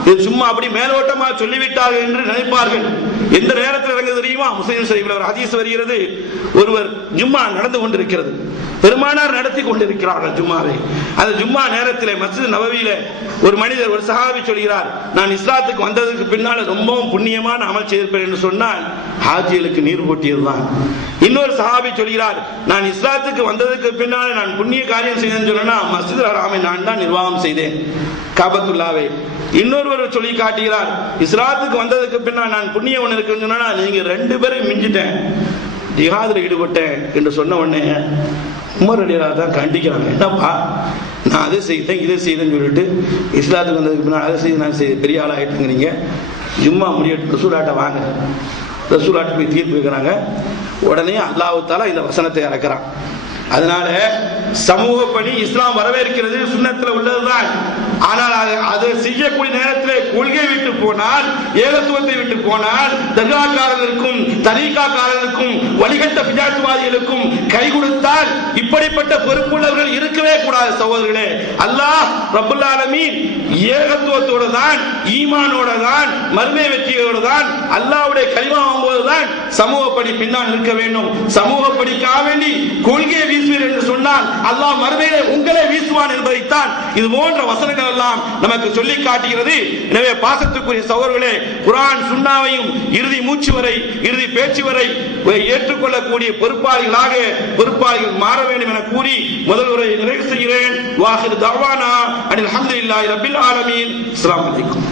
இது சும்மா அப்படி மேலோட்டமா சொல்லிவிட்டார்கள் என்று நினைப்பார்கள். எந்த நேரத்தில் இறங்குது தெரியுமா? முஸ்லிம் ஷரீஃபில் ஒரு ஹதீஸ் வருகிறது. ஒருவர் ஜும்மா நடந்து கொண்டிருக்கிறது, பெருமானார் நடத்தி கொண்டிருக்கிறார்கள் ஜும்மாவை. அந்த ஜும்மா நேரத்தில் மஸ்ஜித் நபவியில ஒரு மனிதர், ஒரு சஹாபி சொல்கிறார், நான் இஸ்லாத்துக்கு வந்ததுக்கு பின்னால் ரொம்பவும் புண்ணியமான அமல் செய்திருப்பேன் என்று சொன்னால் ஹாஜிகளுக்கு நீர் போட்டியதுதான். இன்னொரு சஹாபி சொல்கிறார், நான் இஸ்லாத்துக்கு வந்ததுக்கு பின்னால் நான் புண்ணிய காரியம் செய்தேன்னு சொன்னா மஸ்ஜித் ஹராமை நான் தான் நிர்வாகம் செய்தேன், காபத்துல்லாவை. இன்னொருவர் சொல்லி காட்டுகிறார், இஸ்லாத்துக்கு வந்ததுக்கு பின்னால் நான் புண்ணியம் ஒன்று இருக்குன்னு சொன்னா நீங்க ரெண்டு பேரும் மிஞ்சிட்டேன், ஜிஹாதுல ஈடுபட்டேன் என்று சொன்ன உடனே உமர் ரலியல்லாஹு தான் கண்டிக்கிறாங்க. என்னப்பா, நான் அதை செய்தேன் இதை செய்தேன்னு சொல்லிட்டு இஸ்லாத்துக்கு வந்ததுக்கு பின்னால் அதை செய்து நான் செய்த பெரிய ஆள் ஆகிட்டுங்கிறீங்க. ஜும்மா முடியட்டு ரசூலாட்ட வாங்க. ரசூலாட்ட போய் தீர்ப்பு வைக்கிறாங்க. உடனே அல்லாஹ் தஆலா இந்த வசனத்தை இறக்குறான். அதனால சமூக பணி இஸ்லாம் வரவேற்கிறது, சுன்னத்தில் உள்ளதுதான். ஆனால் அதை செய்யக்கூடிய நேரத்தில் கொள்கை விட்டு போனால், ஏகத்துவத்தை விட்டு போனால், தர்காக்காரர்களுக்கும் தரீகாக்காரர்களுக்கும் வழிகட்ட பிஜாத்துவாதிகளுக்கும் கை கொடுத்தால் இப்படிப்பட்ட பொறுப்புள்ளவர்கள் இருக்கவே கூடாது சகோதரர்களே. அல்லாஹ் ரப்பல் ஆலமீன் ஏகத்துவத்தோடு தான், ஈமானோட தான், மறுமை வெற்றியோடு தான், அல்லாஹ்வுடைய கலிமா வாங்குவது தான் சமூக பணி பின்னால் நிற்க வேண்டும். சமூக பணிக்காக வேண்டி கொள்கையை வீசுவீர் என்று சொன்னால் அல்லாஹ் மறுமையிலே உங்களை வீசுவான் என்பதைத்தான் இது போன்ற வசனங்கள் எல்லாம் நமக்கு சொல்லி காட்டுகிறது. எனவே பாசத்துக்குரிய சகோதரர்களே, குர்ஆன் சுன்னாவையும் இறுதி மூச்சு வரை, இறுதி பேச்சு வரை ஏற்றுக்கொள்ளக்கூடிய பொறுப்பாளிகள் மாற வேண்டும் என கூறி முதல் உரையை நிறைவு செய்கிறேன். வாஹிர் தஅவானா அனில் ஹம்துலில்லாஹி ரப்பில் ஆலமீன். அஸ்ஸலாமு அலைக்கும்.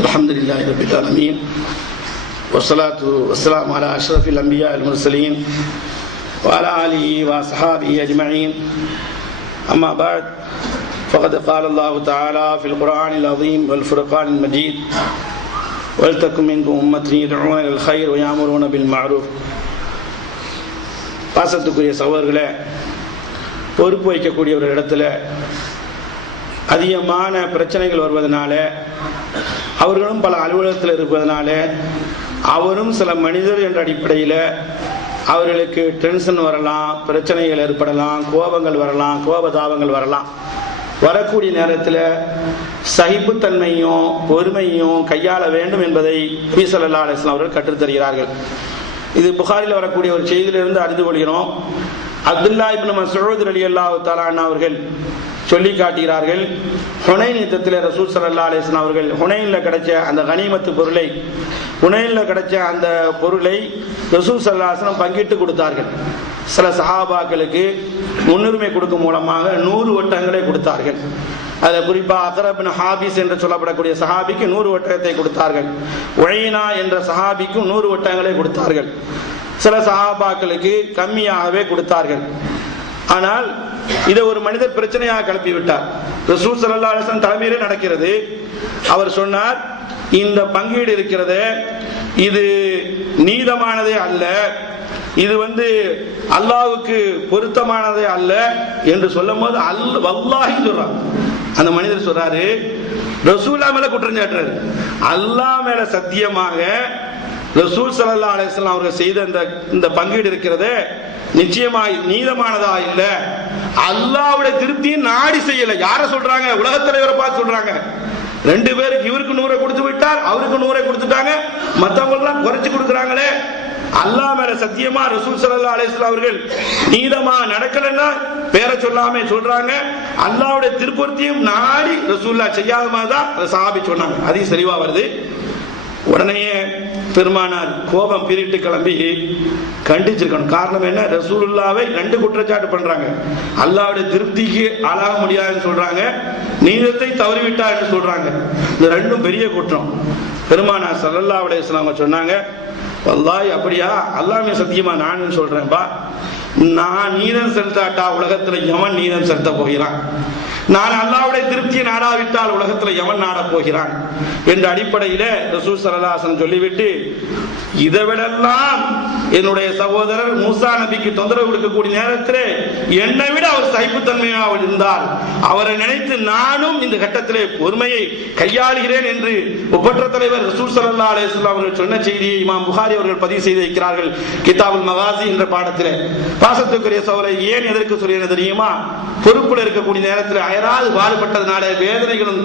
அல்ஹம்துலில்லாஹி ரப்பில் ஆலமீன் வஸ்ஸலாத்து வஸ்ஸலாமு அலா அஷ்ரஃபில் அன்பியா வல் முர்சலீன் வ அலா ஆலிஹி வ அஸ்ஹாபிஹி அஜ்மஈன். அம்மா பஅத், ஃபகத் قال الله تعالى في القرآن العظيم والفرقان المجيد ولتكن منكم أمة يدعون إلى الخير ويأمرون بالمعروف. பாசத்துக்குரிய சகோதரர்களே, பொறுப்பு வைக்கக்கூடிய ஒரு இடத்துல அதிகமான பிரச்சனைகள் வருவதனால, அவர்களும் பல அலுவலகத்தில் இருப்பதனால, அவரும் சில மனிதர் என்ற அடிப்படையில் அவர்களுக்கு டென்ஷன் வரலாம், பிரச்சனைகள் ஏற்படலாம், கோபங்கள் வரலாம், கோபதாபங்கள் வரலாம். வரக்கூடிய நேரத்தில் சகிப்புத்தன்மையும் பொறுமையும் கையாள வேண்டும் என்பதை நபி ஸல்லல்லாஹு அலைஹி வஸல்லம் அவர்கள் கற்றுத்தருகிறார்கள். இது புகாரில் வரக்கூடிய ஒரு செய்தியிலிருந்து அறிந்து கொள்கிறோம். அப்துல்லா இப்னு மஸ்ஊத் ரலியல்லாஹு தஆலா அன்ஹு அவர்கள் சொல்லி காட்டுகிறார்கள், ஹுனைன் யுத்தத்தில் ரசூல் ஸல்லல்லாஹு அலைஹி வஸல்லம் அவர்கள் ஹுனைன்ல கிடைச்ச அந்த கனிமத்து பொருளை, ஹுனைன்ல கிடைச்ச அந்த பொருளை ரசூல் ஸல்லல்லாஹு அலைஹி வஸல்லம் பங்கிட்டு கொடுத்தார்கள். சில சஹாபாக்களுக்கு முன்னுரிமை கொடுக்கும் மூலமாக 100 ஒட்டகங்களை கொடுத்தார்கள். அதில் குறிப்பாக அக்ரா பின் ஹாபிஸ் என்று சொல்லப்படக்கூடிய சஹாபிக்கு 100 ஒட்டகத்தை கொடுத்தார்கள். உழைனா என்ற சஹாபிக்கும் 100 ஒட்டகங்களை கொடுத்தார்கள். சில சஹாபாக்களுக்கு கம்மியாகவே கொடுத்தார்கள். ஆனால் இதை ஒரு மனிதர் பிரச்சனையாக கிளப்பி விட்டார். ரசூல் ஸல்லல்லாஹு அலைஹி வஸல்லம் தலைமையிலே நடக்கிறது. அவர் சொன்னார், இந்த பங்கீடு இருக்கிறது, இது நீதமானதே அல்ல, இது அல்லாஹ்வுக்கு பொருத்தமானதே அல்ல என்று சொல்லும் போது வல்லாஹி சொல்றார். அந்த மனிதர் சொல்றாரு, ரசூல்லா மேல குற்றம் சாட்டுறாரு. அல்லாஹ் மேல சத்தியமாக ரசூல் ஸல்லல்லாஹு அலைஹி வஸல்லம் அவர்கள் செய்த இந்த பங்கீடு இருக்கிறது நிச்சயமாய் நீதமானதா இல்ல, அல்லாஹ்வுடைய திருப்தியை நாடி செய்யல. யார சொல்றாங்க? உலகத் தலைவரை பார்த்து சொல்றாங்க. 2 பேருக்கு, இவருக்கு 100 கொடுத்து விட்டார், அவருக்கு 100 கொடுத்துட்டாங்க, மத்தவங்க எல்லாம் குறைச்சு கொடுக்குறாங்களே. அல்லாஹ் மேல சத்தியமா ரசூல் ஸல்லல்லாஹு அலைஹி வஸல்லம் அவர்கள் நீதமா நடக்கலன்னா பேரை சொல்லாம சொல்றாங்க. அல்லாஹ்வுடைய திருப்பொருத்தியும் நாடி ரசூலுல்லாஹ் செய்யாத மாதிரி தான் சஹாபி சொன்னாங்க. அது சரிவா வருது. உடனே பெருமானார் கோபம் பீறிட்டு கிளம்பி கண்டிச்சிருக்கணும். காரணம் என்ன? ரசூலுல்லாவை 2 குற்றச்சாட்டு பண்றாங்க. அல்லாஹ்வுடைய திருப்திக்கு ஆளாக முடியாதுன்னு சொல்றாங்க, நீதத்தை தவறிவிட்டார் என்று சொல்றாங்க. இந்த 2ம் பெரிய குற்றம். பெருமானார் ஸல்லல்லாஹு அலைஹி வஸல்லம் சொன்னாங்க, வல்லாஹி அப்படியா? அல்லாஹ்வே சத்தியமா நான் சொல்றேன்பா, நான் நீதம் செலுத்தாட்டா உலகத்துல எவன் நீதம் செலுத்த போகிறான்? நான் அல்லாஹ்வுடைய திருப்தியை நாடாவிட்டால் உலகத்துல எவன் நாட போகிறான் என்ற அடிப்படையில ரசூல் ஸல்லல்லாஹு அலைஹி வஸல்லம் சொல்லிவிட்டு, இதை விடலாம் என்னுடைய சகோதரர் மூசா நபிக்கு தொந்தரவு கொடுக்கக்கூடிய நேரத்தில் என்னை விட அவர் சகிப்புத்தன்மையாக இருந்தால் அவரை நினைத்து நானும் இந்த கட்டத்திலே பொறுமையை கையாளுகிறேன் என்று ஒப்பற்ற தலைவர் ரசூல் ஸல்லல்லாஹு அலைஹி வஸல்லம் அவர்கள் சொன்ன செய்தியை இமாம் புகாரி அவர்கள் பதிவு செய்து இருக்கிறார்கள் கிதாபுல் மகாசி என்ற பாடத்திலே. பாசத்துக்குரிய சகோதரர் ஏன் எதற்கு சொல்லியது தெரியுமா? பொறுப்புல இருக்கக்கூடிய நேரத்தில் அயராது பாடுபட்டதுனால வேதனைகளும்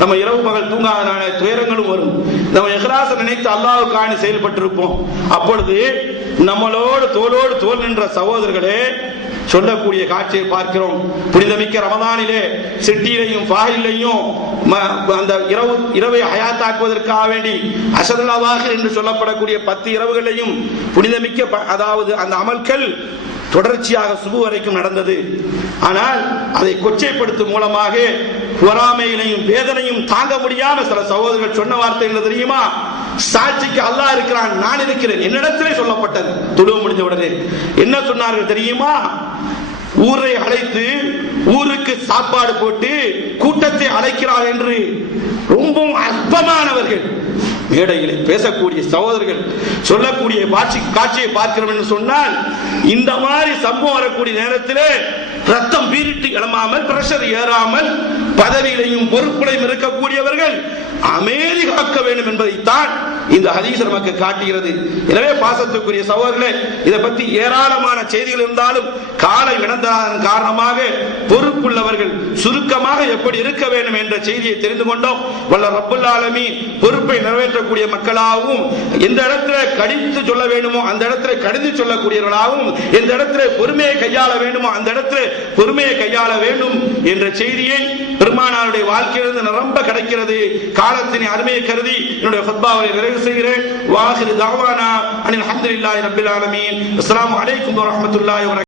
நம்ம இரவு பகல் தூங்காதனால துயரங்களும் வரும். நம்ம இஹ்லாஸை நினைத்து அல்லாஹ்வுக்காக செயல்பட்டிருப்போம். அப்பொழுது நம்மளோடு தோளோடு தோள் நின்ற சகோதரர்களே சொல்லக்கூடிய காட்சியை பார்க்கிறோம். புனிதமிக்க ரமதானிலே சிட்டியிலையும் ஃபாயிலையும் அந்த இரவை ஹயாத்தாக்குவதற்காக வேண்டி அஷருல் அவாஹிர் என்று சொல்லப்படக்கூடிய 10 இரவுகளையும் புனிதமிக்க, அதாவது அந்த அமல்கள் தொடர்ச்சியாக சுபு வரைக்கும் நடந்தது. ஆனால் அதை கொச்சைப்படுத்தும் மூலமாக பொறாமையினையும் வேதனையும் தாங்க முடியாம சில சகோதரர்கள் சொன்ன வார்த்தை என்ன தெரியுமா? சாட்சிக்கு அல்லாஹ் இருக்கிறான், நான் இருக்கிறேன். என்னிடத்திலே சொல்லப்பட்டது தொழுவ முடிஞ்ச உடனே என்ன சொன்னார்கள் தெரியுமா? ஊரை அழைத்து ஊருக்கு சாப்பாடு போட்டு கூட்டத்தை அழைக்கிறார் என்று ரொம்பவும் அற்பமானவர்கள் மேடைகளை பேசக்கூடிய சகோதரர்கள் சொல்லக்கூடிய காட்சியை பார்க்கிறோம் என்று சொன்னால், இந்த மாதிரி சம்பவம் வரக்கூடிய நேரத்திலே ரத்தம் பீரிட்டு கிளம்பாமல், பிரஷர் ஏறாமல், பதவியிலையும் பொறுப்புலையும் இருக்கக்கூடியவர்கள் அமைதி காக்க வேண்டும் என்பதைத்தான் இந்த ஹதீஸ் நமக்கு காட்டுகிறது. எனவே பாசத்துக்குரிய சகோதரர்களே, இதை பற்றி ஏராளமான செய்திகள் இருந்தாலும் காலை இழந்ததன் காரணமாக பொறுப்புள்ளவர்கள் சுருக்கமாக எப்படி இருக்க வேண்டும் என்ற செய்தியை தெரிந்து கொண்டோம். வல்ல ரப்புல் ஆலமீன் பொறுப்பை நிறைவேற்றக்கூடிய மக்களாகவும், எந்த இடத்துல கடித்து சொல்ல வேண்டுமோ அந்த இடத்துல கடிந்து சொல்லக்கூடியவர்களாகவும், எந்த இடத்துல பொறுமையை கையாள வேண்டுமோ அந்த இடத்துல பொறுமையை கையாள வேண்டும் என்ற செய்தியை பெருமானாருடைய வாழ்க்கையிலிருந்து நிரம்ப கிடைக்கிறது. காலத்தின் அருமையை கருதி என்னுடைய ஃபத்வாவை நிறைவு செய்கிறேன். வாஹிரு தஅவானா அனில் ஹம்துலில்லாஹி ரப்பில் ஆலமீன். அஸ்ஸலாமு அலைக்கும் வரஹ்மத்துல்லாஹி வபரகாத்துஹு.